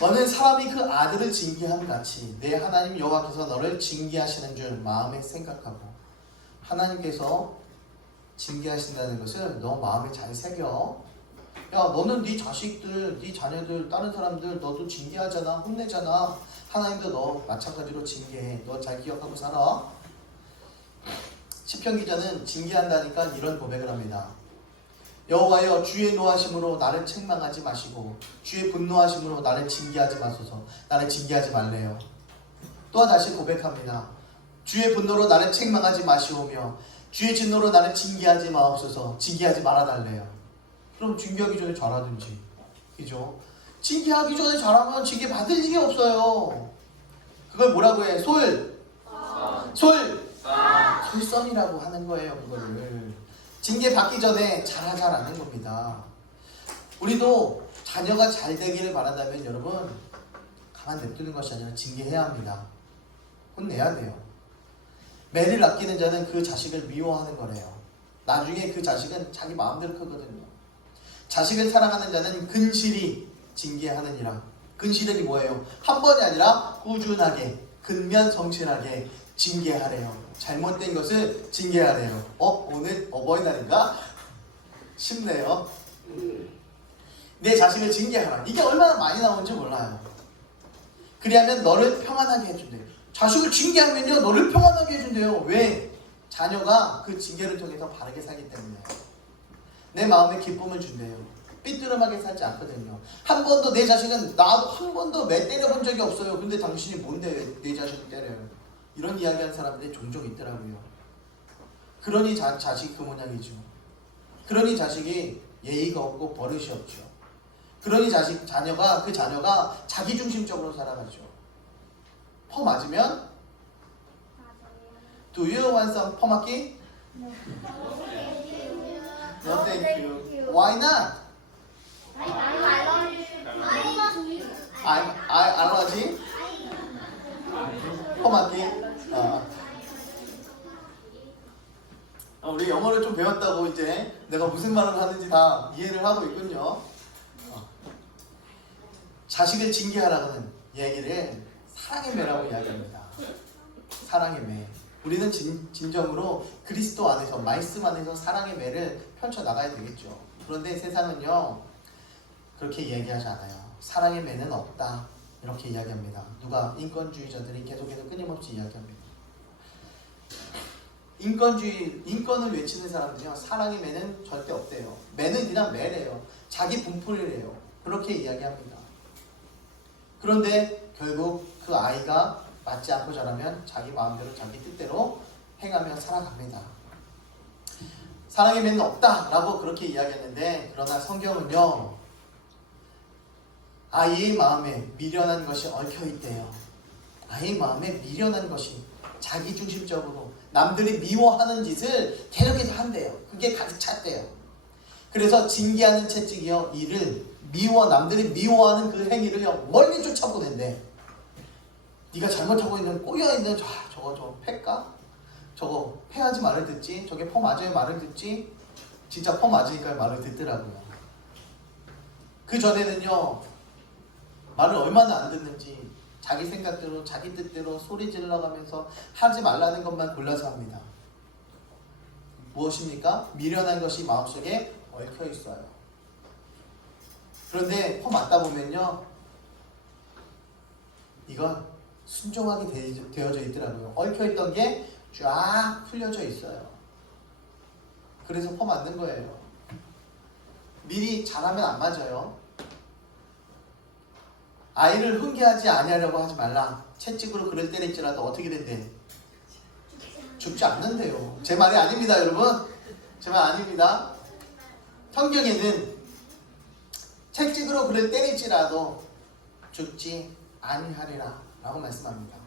너는 사람이 그 아들을 징계함 같이 내 하나님 여호와께서 너를 징계하시는 줄 마음에 생각하고, 하나님께서 징계하신다는 것을 너 마음에 잘 새겨. 야, 너는 네 자식들, 네 자녀들, 다른 사람들 너도 징계하잖아, 혼내잖아. 하나님도 너 마찬가지로 징계해. 너 잘 기억하고 살아. 시편 기자는 징계한다니까 이런 고백을 합니다. 여호와여, 주의 노하심으로 나를 책망하지 마시고 주의 분노하심으로 나를 징계하지 마소서. 나를 징계하지 말래요. 또 다시 고백합니다. 주의 분노로 나를 책망하지 마시오며 주의 진노로 나를 징계하지 마옵소서. 징계하지 말아달래요. 그럼 징계하기 전에 잘하든지, 그죠? 징계하기 전에 잘하면 징계 받을 일이 없어요. 그걸 뭐라고 해? 솔선이라고 하는 거예요. 그거를 징계 받기 전에 잘하자라는 겁니다. 우리도 자녀가 잘 되기를 바란다면 여러분, 가만 냅두는 것이 아니라 징계해야 합니다. 혼내야 돼요. 매를 아끼는 자는 그 자식을 미워하는 거래요. 나중에 그 자식은 자기 마음대로 크거든요. 자식을 사랑하는 자는 근실히 징계하느니라. 근실이 뭐예요? 한 번이 아니라 꾸준하게, 근면성실하게 징계하래요. 잘못된 것을 징계하래요. 오늘 어버이날인가? 쉽네요. 내 자식을 징계하라. 이게 얼마나 많이 나오는지 몰라요. 그리하면 너를 평안하게 해준대요. 자식을 징계하면요, 너를 평안하게 해준대요. 왜? 자녀가 그 징계를 통해서 바르게 살기 때문에. 내 마음에 기쁨을 준대요. 삐뚤음하게 살지 않거든요. 한 번도 내 자식은, 나도 한 번도 매 때려본 적이 없어요. 근데 당신이 뭔데 내 자식을 때려요? 이런 이야기하는 사람들이 종종 있더라고요. 그러니 자식 그 모양이죠. 그러니 자식이 예의가 없고 버릇이 없죠. 그러니 자녀가 자기중심적으로 살아가죠. 퍼 맞으면 Do you want some 퍼 맞기? No thank you. Why not? 알러지? 퍼 맞기? 우리 영어를 좀 배웠다고 이제 내가 무슨 말을 하는지 다 이해를 하고 있군요. 자식을 징계하라는 얘기를 사랑의 매라고 이야기합니다. 사랑의 매. 우리는 진정으로 그리스도 안에서, 말씀 안에서 사랑의 매를 펼쳐나가야 되겠죠. 그런데 세상은요, 그렇게 얘기하지 않아요. 사랑의 매는 없다, 이렇게 이야기합니다. 누가? 인권주의자들이 계속해서 끊임없이 이야기합니다. 인권을 외치는 사람들이요, 사랑의 매는 절대 없대요. 매는 그냥 매래요. 자기 분풀이래요. 그렇게 이야기합니다. 그런데 결국 그 아이가 맞지 않고 자라면 자기 마음대로 자기 뜻대로 행하며 살아갑니다. 사랑의 매는 없다라고 그렇게 이야기했는데, 그러나 성경은요, 아이의 마음에 미련한 것이 얽혀있대요. 아이의 마음에 미련한 것이 자기중심적으로 남들이 미워하는 짓을 계속해서 한대요. 그게 가득 찼대요. 그래서 징계하는 채찍이요, 이를 남들이 미워하는 그 행위를 멀리 쫓아보낸대. 네가 잘못하고 있는, 꼬여있는 저거 패까? 저거 패하지 말을 듣지? 저게 퍼 맞아야 말을 듣지? 진짜 퍼 맞으니까 말을 듣더라고요. 그 전에는요, 말을 얼마나 안 듣는지 자기 생각대로 자기 뜻대로 소리 질러가면서 하지 말라는 것만 골라서 합니다. 무엇입니까? 미련한 것이 마음속에 얽혀 있어요. 그런데 퍼 맞다 보면요, 이건 순종하게 되어져 있더라고요. 얽혀 있던 게 쫙 풀려져 있어요. 그래서 퍼 맞는 거예요. 미리 잘하면 안 맞아요. 아이를 훈계하지 아니하려고 하지 말라. 채찍으로 그를 때릴지라도 어떻게 된대? 죽지 않는데요. 제 말이 아닙니다, 여러분. 제 말 아닙니다. 성경에는 채찍으로 그를 때릴지라도 죽지 아니하리라 라고 말씀합니다.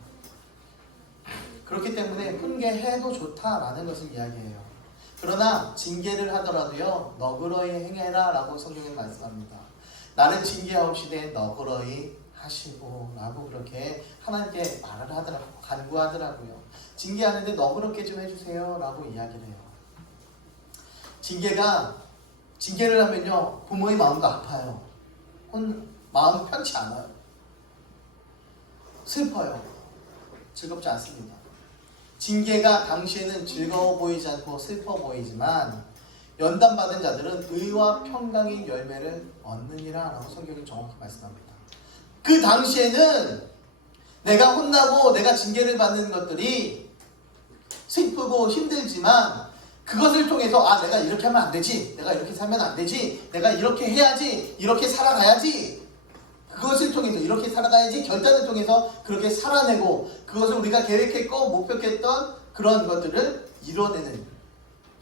그렇기 때문에 훈계해도 좋다라는 것을 이야기해요. 그러나 징계를 하더라도요, 너그러이 행해라 라고 성경에 말씀합니다. 나는 징계하옵시되 너그러이 하시고 라고 그렇게 하나님께 말을 하더라고요. 간구하더라고요. 징계하는데 너그럽게 좀 해주세요 라고 이야기를 해요. 징계를 하면요, 부모의 마음도 아파요. 마음 편치 않아요. 슬퍼요. 즐겁지 않습니다. 징계가 당시에는 즐거워 보이지 않고 슬퍼 보이지만 연단받은 자들은 의와 평강의 열매를 얻느니라 라고 성경이 정확히 말씀합니다. 그 당시에는 내가 혼나고 내가 징계를 받는 것들이 슬프고 힘들지만 그것을 통해서 내가 이렇게 하면 안 되지, 내가 이렇게 살면 안 되지, 내가 이렇게 해야지, 이렇게 살아가야지, 그것을 통해서 이렇게 살아가야지 결단을 통해서 그렇게 살아내고 그것을 우리가 계획했고 목표했던 그런 것들을 이뤄내는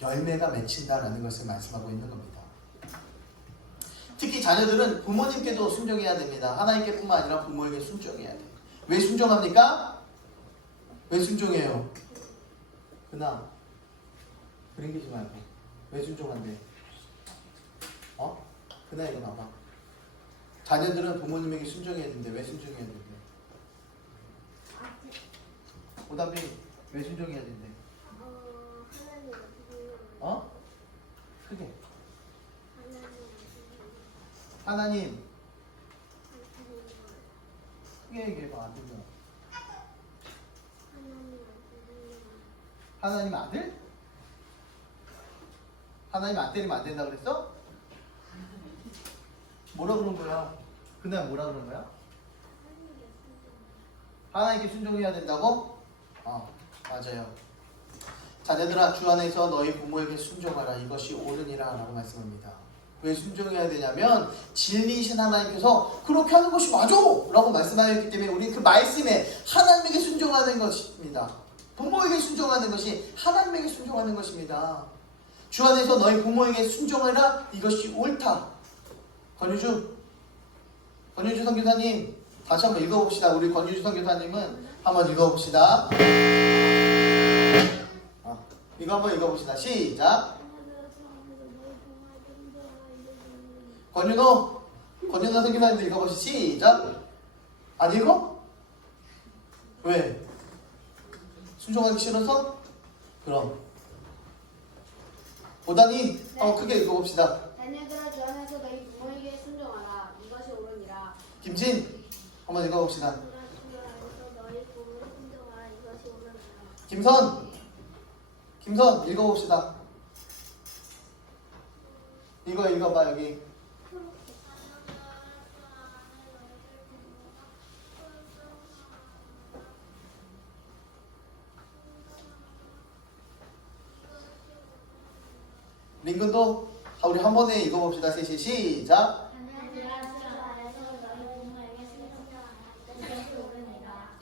열매가 맺힌다라는 것을 말씀하고 있는 겁니다. 특히 자녀들은 부모님께도 순종해야 됩니다. 하나님께뿐만 아니라 부모에게 순종해야 돼요. 왜 순종합니까? 왜 순종해요? 그나 그림 그리지 말고 왜 순종한대? 그나 이거 봐봐. 자녀들은 부모님에게 순종해야 되는데 왜 순종해야 되는데? 오답이 왜 순종해야 된대? 크게. 하나님. 크게 얘기해봐. 안 들려. 하나님 아들? 하나님 안 때리면 안 된다 그랬어? 뭐라 그런 거야? 그날 뭐라 그런 거야? 하나님께 순종해야 된다고? 맞아요. 자녀들아, 주 안에서 너희 부모에게 순종하라. 이것이 옳으니라 라고 말씀합니다. 왜 순종해야 되냐면 진리이신 하나님께서 그렇게 하는 것이 맞아 라고 말씀하셨기 때문에 우리 그 말씀에 하나님에게 순종하는 것입니다. 부모에게 순종하는 것이 하나님에게 순종하는 것입니다. 주 안에서 너희 부모에게 순종하라. 이것이 옳다. 권유주 선교사님 다시 한번 읽어봅시다. 우리 권유주 선교사님은 한번 읽어봅시다. 이거 한번 읽어봅시다. 시작. 권윤호 선교사님도 읽어보시. 시작. 안 읽어? 왜? 순종하기 싫어서? 그럼 보다니 크게 읽어봅시다. 자녀들아, 주 안에서 너희 부모에게 순종하라. 이것이 옳으니라. 김진 한번 읽어봅시다. 주 안에서 너희 부모에게 순종하라. 이것이 옳으니라. 김선 읽어봅시다. 이거 읽어봐. 여기 링근도 우리 한 번에 읽어봅시다. 셋이 시작. 자녀들아, 주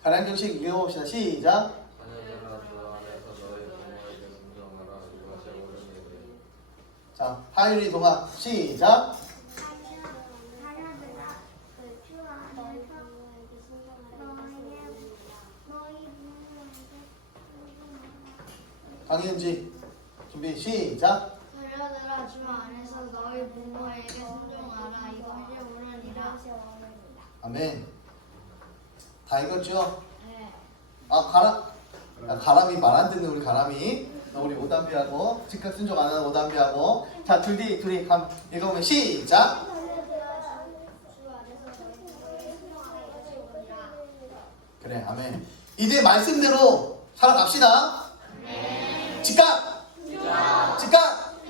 가량경식 읽어봅시다. 시작. 자녀들아 주 안에서 너희 부모에게 순종하라. 이것이 옳은 일이니 자, 하율이 동화 시작. 강현지 준비 시작. 자녀들아 주 안에서 너희 부모에게 순종하라. 이것이 옳으니라. 아멘. 다 읽었죠? 네. 가람이 말 안 듣는 우리 가람이. 우리 오담비하고 즉각 순종 안 하는 오담비하고. 자, 둘이 읽어보면 시작. 그래, 아멘. 이제 말씀대로 살아갑시다. 즉각, 즉각,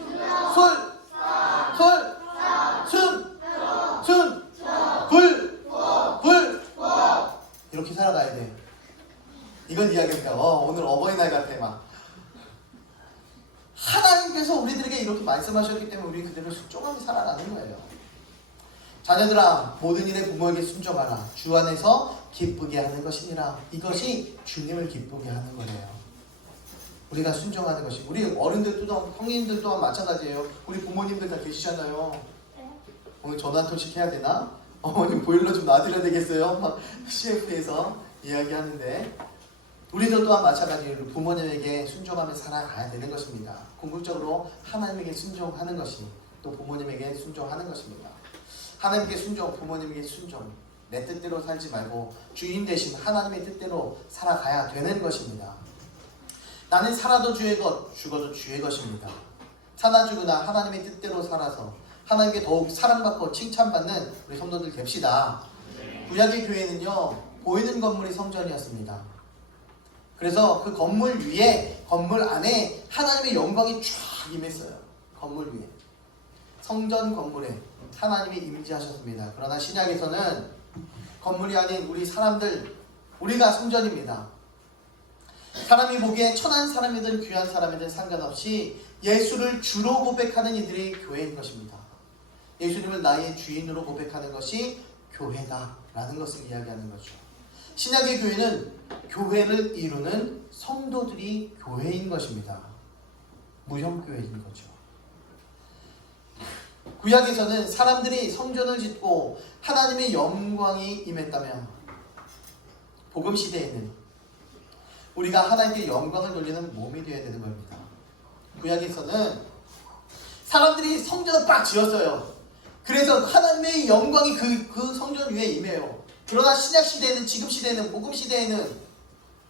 불. 이렇게 살아가야 돼. 이걸 이야기합니다. 오늘 어버이날 같아 막. 하나님께서 우리들에게 이렇게 말씀하셨기 때문에 우리 그대로 순종하게 살아가는 거예요. 자녀들아 모든 일에 부모에게 순종하라. 주 안에서 기쁘게 하는 것이니라. 이것이 주님을 기쁘게 하는 거예요. 우리가 순종하는 것이. 우리 어른들도 성인들 또한 마찬가지예요. 우리 부모님들 다 계시잖아요. 오늘 전화 한 통씩 해야 되나? 어머님 보일러 좀 놔드려야 되겠어요? 막 CF에서 이야기하는데 우리도 또한 마찬가지로 부모님에게 순종하며 살아가야 되는 것입니다. 궁극적으로 하나님에게 순종하는 것이 또 부모님에게 순종하는 것입니다. 하나님께 순종, 부모님에게 순종. 내 뜻대로 살지 말고 주인 대신 하나님의 뜻대로 살아가야 되는 것입니다. 나는 살아도 주의 것, 죽어도 주의 것입니다. 사나 죽으나 하나님의 뜻대로 살아서 하나님께 더욱 사랑받고 칭찬받는 우리 성도들 됩시다. 구약의 교회는요, 보이는 건물이 성전이었습니다. 그래서 그 건물 위에, 건물 안에 하나님의 영광이 쫙 임했어요. 건물 위에. 성전 건물에 하나님이 임재하셨습니다. 그러나 신약에서는 건물이 아닌 우리 사람들, 우리가 성전입니다. 사람이 보기에 천한 사람이든 귀한 사람이든 상관없이 예수를 주로 고백하는 이들이 교회인 것입니다. 예수님을 나의 주인으로 고백하는 것이 교회다라는 것을 이야기하는 거죠. 신약의 교회는 교회를 이루는 성도들이 교회인 것입니다. 무형교회인 거죠. 구약에서는 사람들이 성전을 짓고 하나님의 영광이 임했다면 복음시대에는 우리가 하나님께 영광을 돌리는 몸이 되어야 되는 겁니다. 구약에서는 사람들이 성전을 빡 지었어요. 그래서 하나님의 영광이 그 성전 위에 임해요. 그러나 신약시대에는, 지금 시대에는, 복음시대에는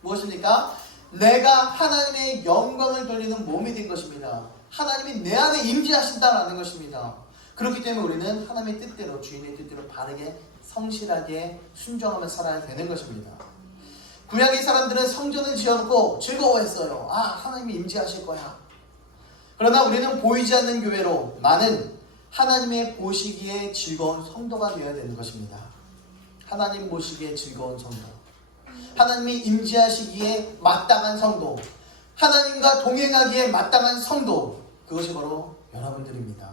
무엇입니까? 내가 하나님의 영광을 돌리는 몸이 된 것입니다. 하나님이 내 안에 임재하신다라는 것입니다. 그렇기 때문에 우리는 하나님의 뜻대로, 주인의 뜻대로 바르게 성실하게 순종하며 살아야 되는 것입니다. 구약의 사람들은 성전을 지어놓고 즐거워했어요. 하나님이 임재하실 거야. 그러나 우리는 보이지 않는 교회로 많은 하나님의 보시기에 즐거운 성도가 되어야 되는 것입니다. 하나님 보시기에 즐거운 성도, 하나님이 임재하시기에 마땅한 성도, 하나님과 동행하기에 마땅한 성도, 그것이 바로 여러분들입니다.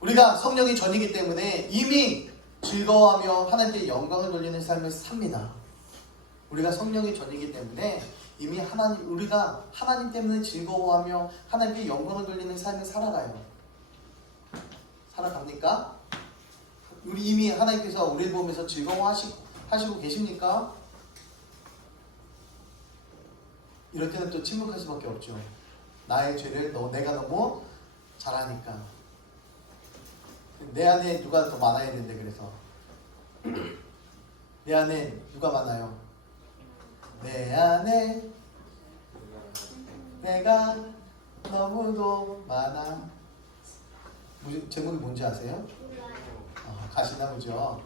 우리가 성령의 전이기 때문에 이미 즐거워하며 하나님께 영광을 돌리는 삶을 삽니다. 우리가 성령의 전이기 때문에 이미 우리가 하나님 때문에 즐거워하며 하나님께 영광을 돌리는 삶을 살아가요. 살아갑니까? 우리 이미 하나님께서 우리를 보면서 즐거워하시고 계십니까? 이럴 때는 또 침묵할 수밖에 없죠. 나의 죄를 내가 너무 잘하니까. 내 안에 누가 더 많아야 되는데, 그래서 내 안에 누가 많아요? 내 안에 내가 너무도 많아. 제목이 뭔지 아세요? 가시나 보죠.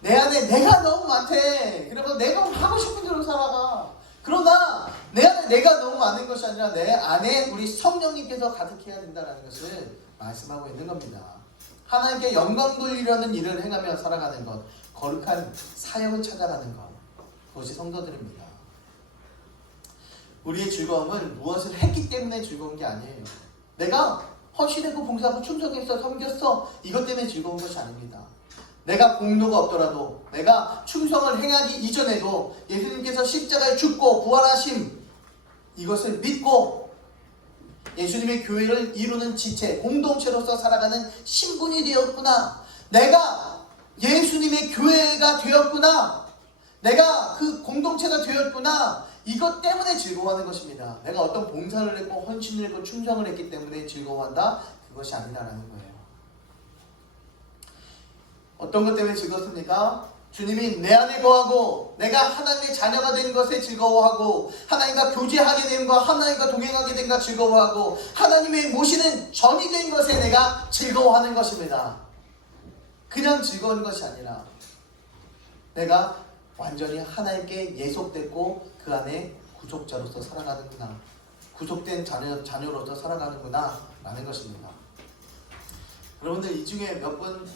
내 안에 내가 너무 많대. 그러면 내가 하고 싶은 대로 살아가. 그러나 내 안에 내가 너무 많은 것이 아니라 내 안에 우리 성령님께서 가득해야 된다는 것을 말씀하고 있는 겁니다. 하나님께 영광 돌리려는 일을 행하며 살아가는 것, 거룩한 사역을 찾아가는 것, 그것이 성도들입니다. 우리의 즐거움은 무엇을 했기 때문에 즐거운 게 아니에요. 내가 헌신했고 봉사하고 충성했어, 섬겼어, 이것 때문에 즐거운 것이 아닙니다. 내가 공로가 없더라도, 내가 충성을 행하기 이전에도 예수님께서 십자가에 죽고 부활하심, 이것을 믿고 예수님의 교회를 이루는 지체, 공동체로서 살아가는 신분이 되었구나. 내가 예수님의 교회가 되었구나. 내가 그 공동체가 되었구나. 이것 때문에 즐거워하는 것입니다. 내가 어떤 봉사를 했고 헌신을 했고 충성을 했기 때문에 즐거워한다? 그것이 아니다라는 거예요. 어떤 것 때문에 즐겁습니까? 주님이 내 안에 거하고 내가 하나님의 자녀가 된 것에 즐거워하고 하나님과 교제하게 된 것, 하나님과 동행하게 된 것 즐거워하고 하나님의 모시는 전이 된 것에 내가 즐거워하는 것입니다. 그냥 즐거운 것이 아니라 내가 완전히 하나님께 예속됐고 그 안에 구속자로서 살아가는구나. 구속된 자녀로서 살아가는구나 라는 것입니다. 여러분들 이 중에 몇 분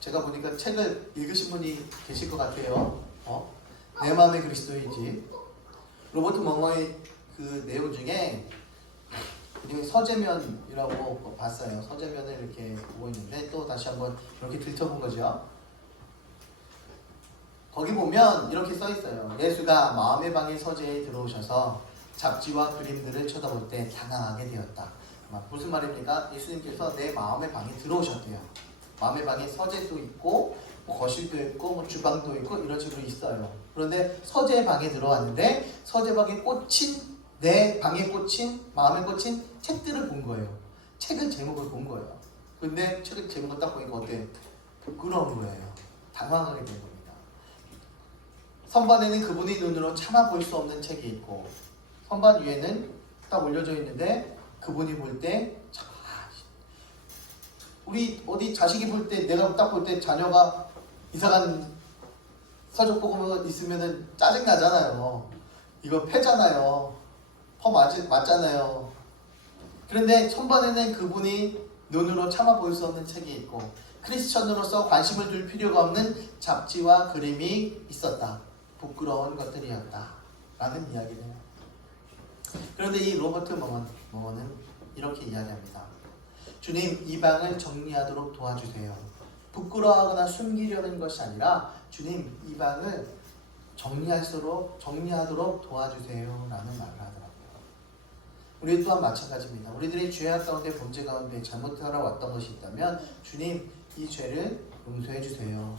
제가 보니까 책을 읽으신 분이 계실 것 같아요. 내 마음의 그리스도인지. 로버트 멍어의 그 내용 중에 서재면이라고 봤어요. 서재면을 이렇게 보고 있는데 또 다시 한번 이렇게 들춰본 거죠. 거기 보면 이렇게 써 있어요. 예수가 마음의 방의 서재에 들어오셔서 잡지와 그림들을 쳐다볼 때 당황하게 되었다. 무슨 말입니까? 예수님께서 내 마음의 방에 들어오셨대요. 마음의 방에 서재도 있고 거실도 있고 주방도 있고 이런 식으로 있어요. 그런데 서재 방에 들어왔는데 서재 방에 꽂힌 내 방에 꽂힌 마음에 꽂힌 책들을 본 거예요. 책의 제목을 본 거예요. 근데 책의 제목을 딱 보니까 어때? 부끄러운 거예요. 당황하게 된 겁니다. 선반에는 그분의 눈으로 차마 볼 수 없는 책이 있고 선반 위에는 딱 올려져 있는데 그분이 볼 때 우리 어디 자식이 볼 때 내가 딱 볼 때 자녀가 이상한 서적보고만 있으면은 짜증 나잖아요. 이거 패잖아요. 맞잖아요. 그런데 선반에는 그분이 눈으로 참아 볼 수 없는 책이 있고 크리스천으로서 관심을 둘 필요가 없는 잡지와 그림이 있었다. 부끄러운 것들이었다. 라는 이야기네요. 그런데 이 로버트 멍어는 이렇게 이야기합니다. 주님, 이 방을 정리하도록 도와주세요. 부끄러워하거나 숨기려는 것이 아니라 주님, 이 방을 정리하도록 도와주세요 라는 말을 하더라고요. 우리 또한 마찬가지입니다. 우리들이 죄악 가운데 범죄 가운데 잘못하러 왔던 것이 있다면 주님, 이 죄를 용서해 주세요.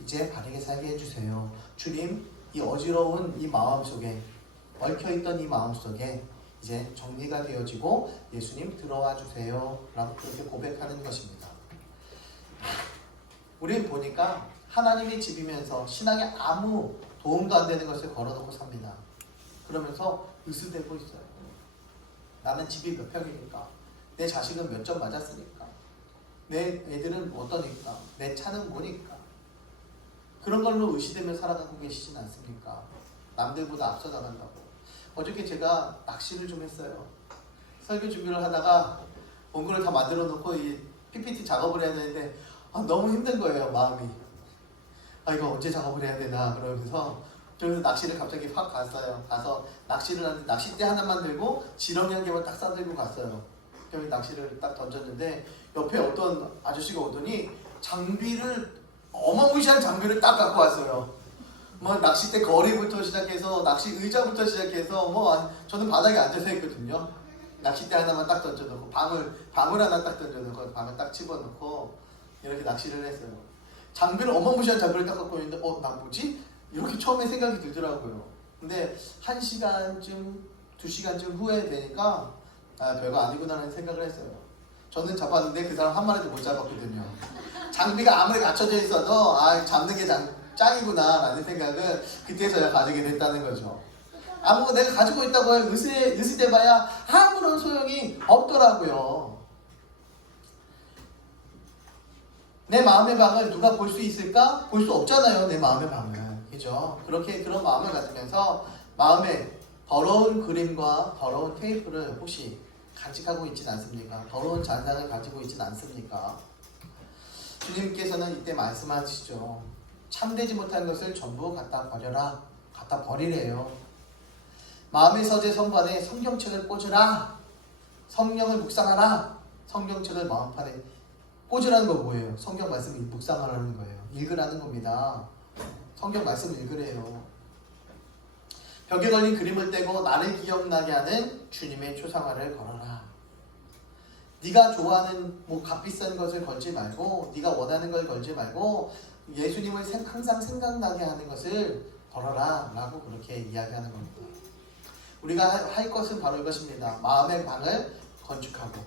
이제 바르게 살게 해주세요. 주님, 이 어지러운 이 마음속에 얽혀있던 이 마음속에 이제 정리가 되어지고 예수님 들어와 주세요 라고 그렇게 고백하는 것입니다. 우리는 보니까 하나님의 집이면서 신앙에 아무 도움도 안 되는 것을 걸어놓고 삽니다. 그러면서 으스대고 있어요. 나는 집이 몇 평이니까, 내 자식은 몇 점 맞았으니까, 내 애들은 어떠니까, 내 차는 뭐니까, 그런 걸로 의시되며 살아가고 계시진 않습니까? 남들보다 앞서 나간다고. 어저께 제가 낚시를 좀 했어요. 설교 준비를 하다가 원고를 다 만들어 놓고 이 PPT 작업을 해야 되는데 너무 힘든 거예요, 마음이. 이거 언제 작업을 해야 되나 그러면서 그래서 낚시를 갑자기 확 갔어요. 가서 낚시를 하는데 낚싯대 하나만 들고 지렁이 한 개만 딱 싸들고 갔어요. 그래서 낚시를 딱 던졌는데 옆에 어떤 아저씨가 오더니 어마무시한 장비를 딱 갖고 왔어요. 낚싯대 거리부터 시작해서 낚시 의자부터 시작해서 저는 바닥에 앉아서 했거든요. 낚싯대 하나만 딱 던져놓고 방울 하나 딱 던져놓고 방울 딱 집어넣고 이렇게 낚시를 했어요. 어마무시한 장비를 딱 갖고 있는데 나 뭐지? 이렇게 처음에 생각이 들더라고요. 근데 1시간쯤 2시간쯤 후에 되니까 별거 아니구나라는 생각을 했어요. 저는 잡았는데 그 사람 한 마리도 못 잡았거든요. 장비가 아무리 갖춰져 있어도 잡는 게 짱이구나 라는 생각을 그때서야 가지게 됐다는 거죠. 내가 가지고 있다고 으스대봐야 아무런 소용이 없더라고요. 내 마음의 방을 누가 볼 수 있을까? 볼 수 없잖아요, 내 마음의 방을. 그죠? 그런 마음을 가지면서 마음에 더러운 그림과 더러운 테이프를 혹시 간직하고 있진 않습니까? 더러운 잔상을 가지고 있진 않습니까? 주님께서는 이때 말씀하시죠. 참되지 못한 것을 전부 갖다 버려라. 갖다 버리래요. 마음의 서재 선반에 성경책을 꽂으라. 성령을 묵상하라. 성경책을 마음판에 꽂으라는 거 뭐예요? 성경 말씀을 묵상하라는 거예요. 읽으라는 겁니다. 성경 말씀 읽으래요. 벽에 걸린 그림을 떼고 나를 기억나게 하는 주님의 초상화를 걸어라. 네가 좋아하는 뭐 값비싼 것을 걸지 말고, 네가 원하는 걸 걸지 말고 예수님을 항상 생각나게 하는 것을 걸어라 라고 그렇게 이야기하는 겁니다. 우리가 할 것은 바로 이것입니다. 마음의 방을 건축하고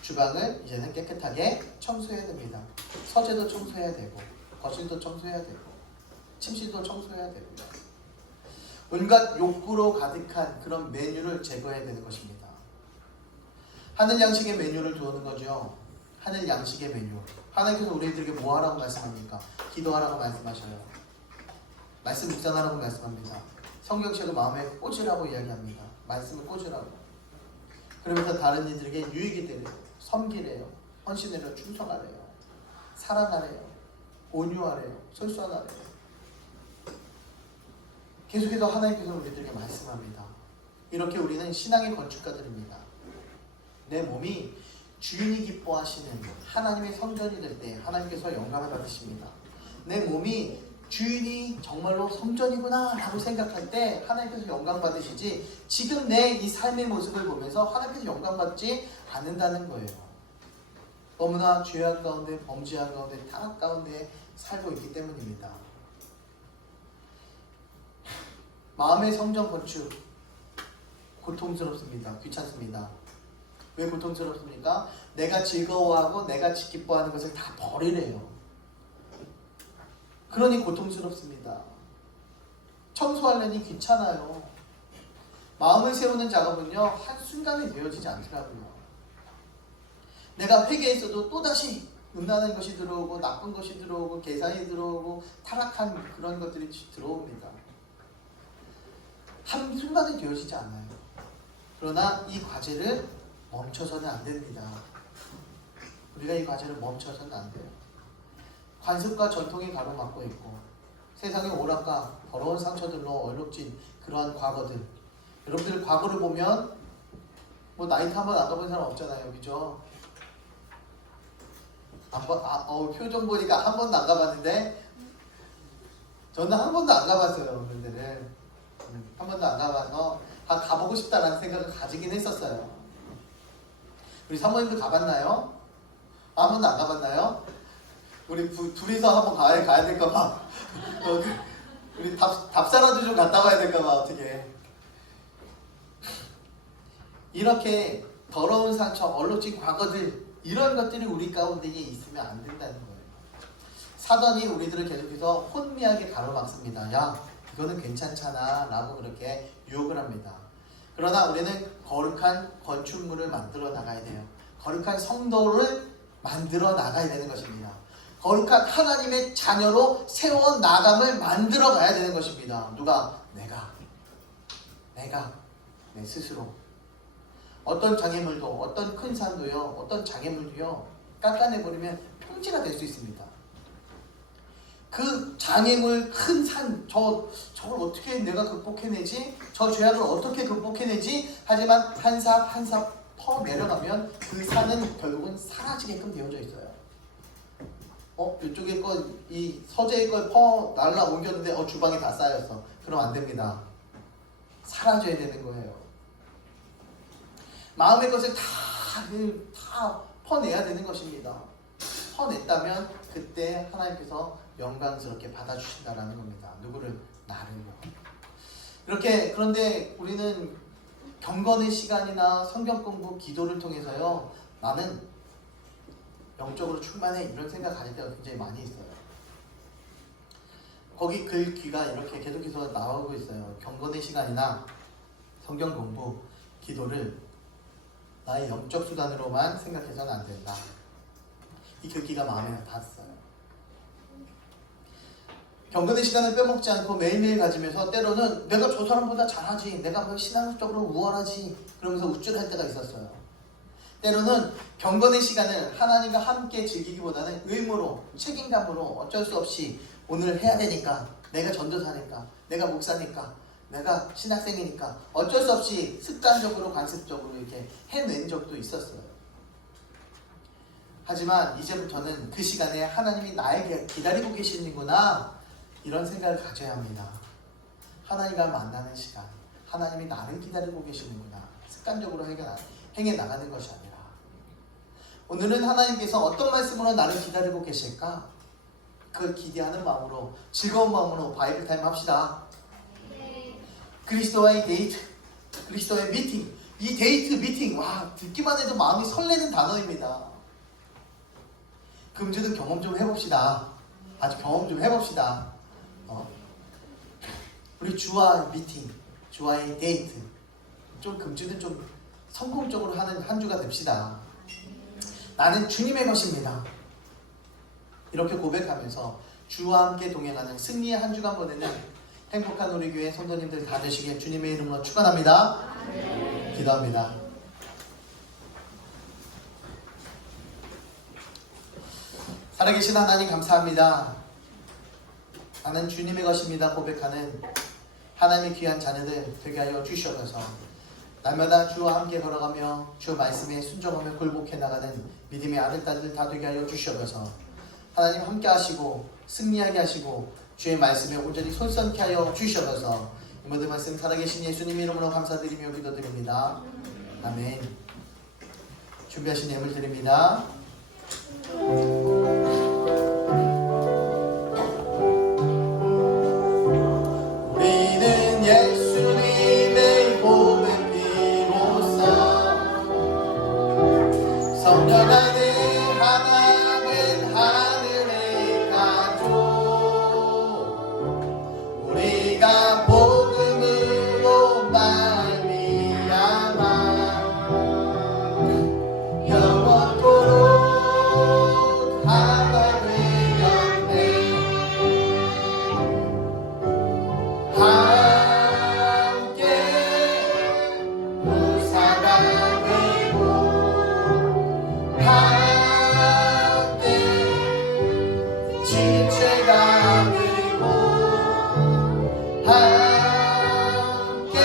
주방을 이제는 깨끗하게 청소해야 됩니다. 서재도 청소해야 되고 거실도 청소해야 되고 침실도 청소해야 되고요. 온갖 욕구로 가득한 그런 메뉴를 제거해야 되는 것입니다. 하늘 양식의 메뉴를 두는 거죠. 하늘 양식의 메뉴. 하나님께서 우리들에게 뭐 하라고 말씀합니까? 기도하라고 말씀하셔요. 말씀 묵상하라고 말씀합니다. 성경책을 마음에 꽂으라고 이야기합니다. 말씀을 꽂으라고. 그러면서 다른 이들에게 유익이 되래요. 섬기래요. 헌신해요. 충성하래요. 사랑하래요. 온유하래요. 솔선하래요. 계속해서 하나님께서 우리들에게 말씀합니다. 이렇게 우리는 신앙의 건축가들입니다. 내 몸이 주인이 기뻐하시는 하나님의 성전이 될 때 하나님께서 영광을 받으십니다. 내 몸이 주인이 정말로 성전이구나 라고 생각할 때 하나님께서 영광 받으시지, 지금 내 이 삶의 모습을 보면서 하나님께서 영광 받지 않는다는 거예요. 너무나 죄악 가운데, 범죄악 가운데, 타락 가운데 살고 있기 때문입니다. 마음의 성전 건축 고통스럽습니다. 귀찮습니다. 왜 고통스럽습니까? 내가 즐거워하고 내가 기뻐하는 것을 다 버리래요. 그러니 고통스럽습니다. 청소하려니 귀찮아요. 마음을 세우는 작업은요, 한순간에 되어지지 않더라고요. 내가 회개했어도 또다시 음란한 것이 들어오고 나쁜 것이 들어오고 계산이 들어오고 타락한 그런 것들이 들어옵니다. 한순간에 되어지지 않아요. 그러나 이 과제를 멈춰서는 안 됩니다. 우리가 이 과제를 멈춰서는 안 돼요. 관습과 전통이 가로막고 있고 세상의 오락과 더러운 상처들로 얼룩진 그러한 과거들. 여러분들 과거를 보면 뭐 나이트 한번 안 가본 사람 없잖아요. 그죠? 표정 보니까 한 번도 안 가봤는데 저는 한 번도 안 가봤어요. 그런 데를 한 번도 안 가봐서 가보고 싶다라는 생각을 가지긴 했었어요. 우리 사모님도 가봤나요? 한 번도 안 가봤나요? 우리 둘이서 한번 가야 될까봐 우리 답사라도 좀 갔다 와야 될까봐 어떻게 이렇게 더러운 상처, 얼룩진 과거들 이런 것들이 우리 가운데에 있으면 안 된다는 거예요. 사단이 우리들을 계속해서 혼미하게 가로막습니다. 야, 이거는 괜찮잖아 라고 그렇게 유혹을 합니다. 그러나 우리는 거룩한 건축물을 만들어 나가야 돼요. 거룩한 성도를 만들어 나가야 되는 것입니다. 거룩한 하나님의 자녀로 세워 나감을 만들어 가야 되는 것입니다. 누가? 내가 내 스스로. 어떤 장애물도, 어떤 큰 산도요, 어떤 장애물도요 깎아내버리면 평지가 될 수 있습니다. 그 장애물 큰 산, 저걸 어떻게 내가 극복해내지? 저 죄악을 어떻게 극복해내지? 하지만 한 삽 한 삽 퍼 내려가면 그 산은 결국은 사라지게끔 되어져 있어요. 이쪽에 거, 이 서재의 걸 퍼 날라 옮겼는데 주방에 다 쌓였어. 그럼 안 됩니다. 사라져야 되는 거예요. 마음의 것을 다 퍼내야 되는 것입니다. 퍼냈다면 그때 하나님께서 영광스럽게 받아주신다라는 겁니다. 누구를? 나를요. 그런데 우리는 경건의 시간이나 성경 공부, 기도를 통해서요, 나는 영적으로 충만해 이런 생각 가질 때가 굉장히 많이 있어요. 거기 귀가 이렇게 계속해서 나오고 있어요. 경건의 시간이나 성경 공부, 기도를 나의 영적 수단으로만 생각해서는 안 된다. 이 글귀가 마음에 닿았어요. 경건의 시간을 빼먹지 않고 매일매일 가지면서 때로는 내가 저 사람보다 잘하지, 내가 뭐 신앙적으로 우월하지 그러면서 우쭐할 때가 있었어요. 때로는 경건의 시간을 하나님과 함께 즐기기보다는 의무로, 책임감으로 어쩔 수 없이 오늘 해야 되니까, 내가 전도사니까, 내가 목사니까, 내가 신학생이니까 어쩔 수 없이 습관적으로 관습적으로 이렇게 해낸 적도 있었어요. 하지만 이제부터는 그 시간에 하나님이 나에게 기다리고 계시는구나 이런 생각을 가져야 합니다. 하나님과 만나는 시간, 하나님이 나를 기다리고 계시는구나 습관적으로 행해 나가는 것이 아니라 오늘은 하나님께서 어떤 말씀으로 나를 기다리고 계실까? 그걸 기대하는 마음으로 즐거운 마음으로 바이블 타임 합시다. 그리스도와의 데이트, 그리스도의 미팅, 이 데이트 미팅, 와 듣기만 해도 마음이 설레는 단어입니다. 금주도 경험 좀 해봅시다. 아주 경험 좀 해봅시다. 우리 주와 미팅, 주와의 데이트, 좀 금주는 좀 성공적으로 하는 한 주가 됩시다. 나는 주님의 것입니다. 이렇게 고백하면서 주와 함께 동행하는 승리의 한 주간 보내는 행복한 우리 교회 성도님들 다 되시길 주님의 이름으로 축원합니다. 기도합니다. 살아계신 하나님 감사합니다. 나는 주님의 것입니다 고백하는 하나님의 귀한 자녀들 되게 하여 주시옵소서. 날마다 주와 함께 걸어가며 주 말씀에 순종하며 굴복해 나가는 믿음의 아들 딸들 다 되게 하여 주시옵소서. 하나님 함께 하시고 승리하게 하시고 주의 말씀에 온전히 손선케 하여 주시옵소서. 이 모든 말씀 살아계신 예수님 이름으로 감사드리며 기도드립니다. 아멘. 준비하신 예물 드립니다. 우리는 예수님의 보배 피로써 성령 안에 하나 된 하늘의 가족 우리가 복음으로 말미암아 영원토록 하나 되었네. 함께 부사가 되고 함께 지체가 되고 함께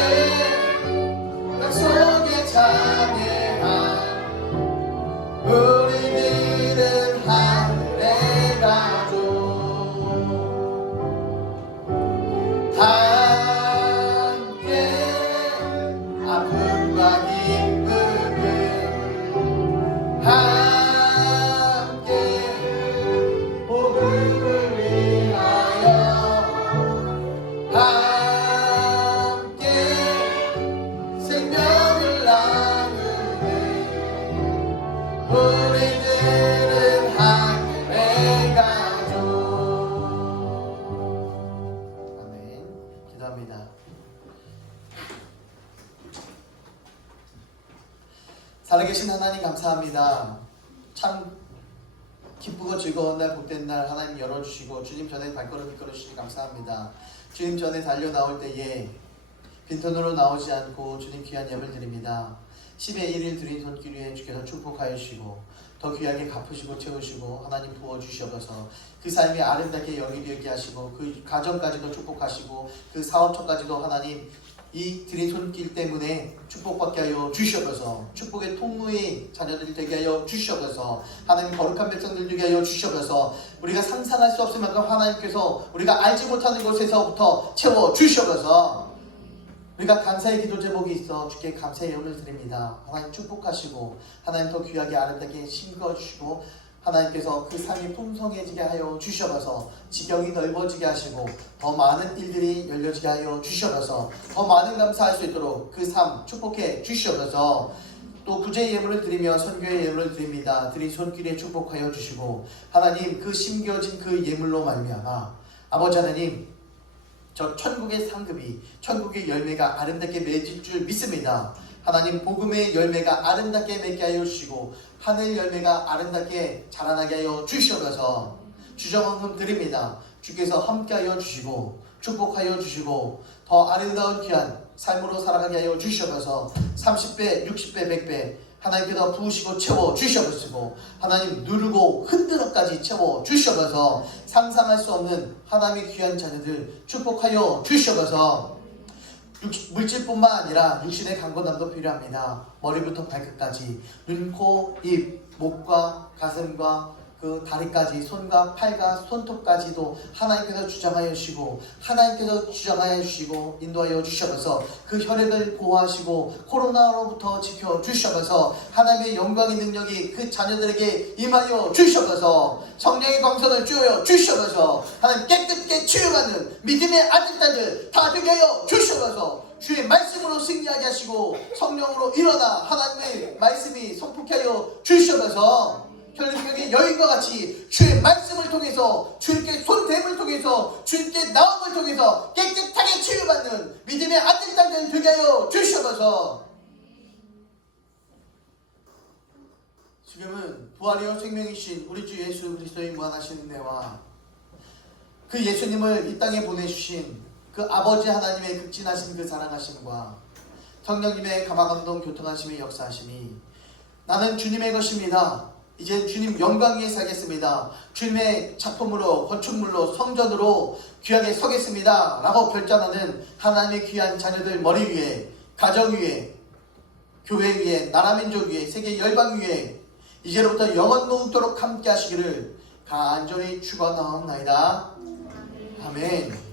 약속에 참여한 우리들은 하늘의 가족 함께 아픔과 기쁨을 함께 복음을 위하여 함께 생명을 나누는 우리들은 하늘의 가족. 아멘. 기도합니다. 살아계신 하나님 감사합니다. 참 기쁘고 즐거운 날 복된 날 하나님 열어주시고 주님 전에 발걸음 이끌어주시니 감사합니다. 주님 전에 달려 나올 때에 빈손으로 나오지 않고 주님 귀한 예물 드립니다. 10의 1일 드린 손길 위에 주께서 축복하여 주시고 더 귀하게 갚으시고 채우시고 하나님 부어주시옵소서. 그 삶이 아름답게 영예되게 하시고 그 가정까지도 축복하시고 그 사업처까지도 하나님 이 드린 손길 때문에 축복받게 하여 주시옵소서. 축복의 통로의 자녀들이 되게 하여 주시옵소서. 하나님 거룩한 백성들 되게 하여 주시옵소서. 우리가 상상할 수 없을 만큼 하나님께서 우리가 알지 못하는 곳에서부터 채워 주시옵소서. 우리가 감사의 기도 제목이 있어 주께 감사의 영을 드립니다. 하나님 축복하시고 하나님 더 귀하게 아름답게 심겨주시고 하나님께서 그 삶이 풍성해지게 하여 주시옵소서. 지경이 넓어지게 하시고 더 많은 일들이 열려지게 하여 주시옵소서. 더 많은 감사할 수 있도록 그 삶 축복해 주시옵소서. 또 구제의 예물을 드리며 선교의 예물을 드립니다. 드린 손길에 축복하여 주시고 하나님 그 심겨진 그 예물로 말미암아 아버지 하나님 저 천국의 상급이 천국의 열매가 아름답게 맺을 줄 믿습니다. 하나님 복음의 열매가 아름답게 맺게 하여 주시고 하늘 열매가 아름답게 자라나게 하여 주시옵소서. 주정한금 드립니다. 주께서 함께하여 주시고 축복하여 주시고 더 아름다운 귀한 삶으로 살아가게 하여 주시옵소서. 30배 60배 100배 하나님께서 부으시고 채워 주시옵소서. 하나님 누르고 흔들어까지 채워 주시옵소서. 상상할 수 없는 하나님의 귀한 자녀들 축복하여 주시옵소서. 물질뿐만 아니라 육신의 강건함도 필요합니다. 머리부터 발끝까지, 눈, 코, 입, 목과 가슴과 그 다리까지, 손과 팔과 손톱까지도 하나님께서 주장하여 주시고, 하나님께서 주장하여 주시고 인도하여 주셔서 그 혈액을 보호하시고 코로나로부터 지켜 주셔서 하나님의 영광의 능력이 그 자녀들에게 임하여 주셔서 성령의 광선을 주어 주셔서 하나님 깨끗게 치유받는 믿음의 아들딸들 다 되게 하여 주셔서 주의 말씀으로 승리하게 하시고 성령으로 일어나 하나님의 말씀이 성폭해 하여 주셔서 혈육경의 여인과 같이 주의 말씀을 통해서 주님께 손됨을 통해서 주님께 나옴을 통해서 깨끗하게 치유받는 믿음의 아들딸들 되게 하여 주셔서 지금은 부활이요 생명이신 우리 주 예수 그리스도의 무한하신 은혜와 그 예수님을 이 땅에 보내주신 그 아버지 하나님의 극진하신 그 사랑하심과 성령님의 감화감동 교통하심의 역사하심이 나는 주님의 것입니다. 이제 주님 영광 위에 살겠습니다. 주님의 작품으로 건축물로 성전으로 귀하게 서겠습니다. 라고 결단하는 하나님의 귀한 자녀들 머리 위에, 가정 위에, 교회 위에, 나라 민족 위에, 세계 열방 위에 이제로부터 영원 노후토록 함께 하시기를 간절히 축원하옵나이다. 아멘.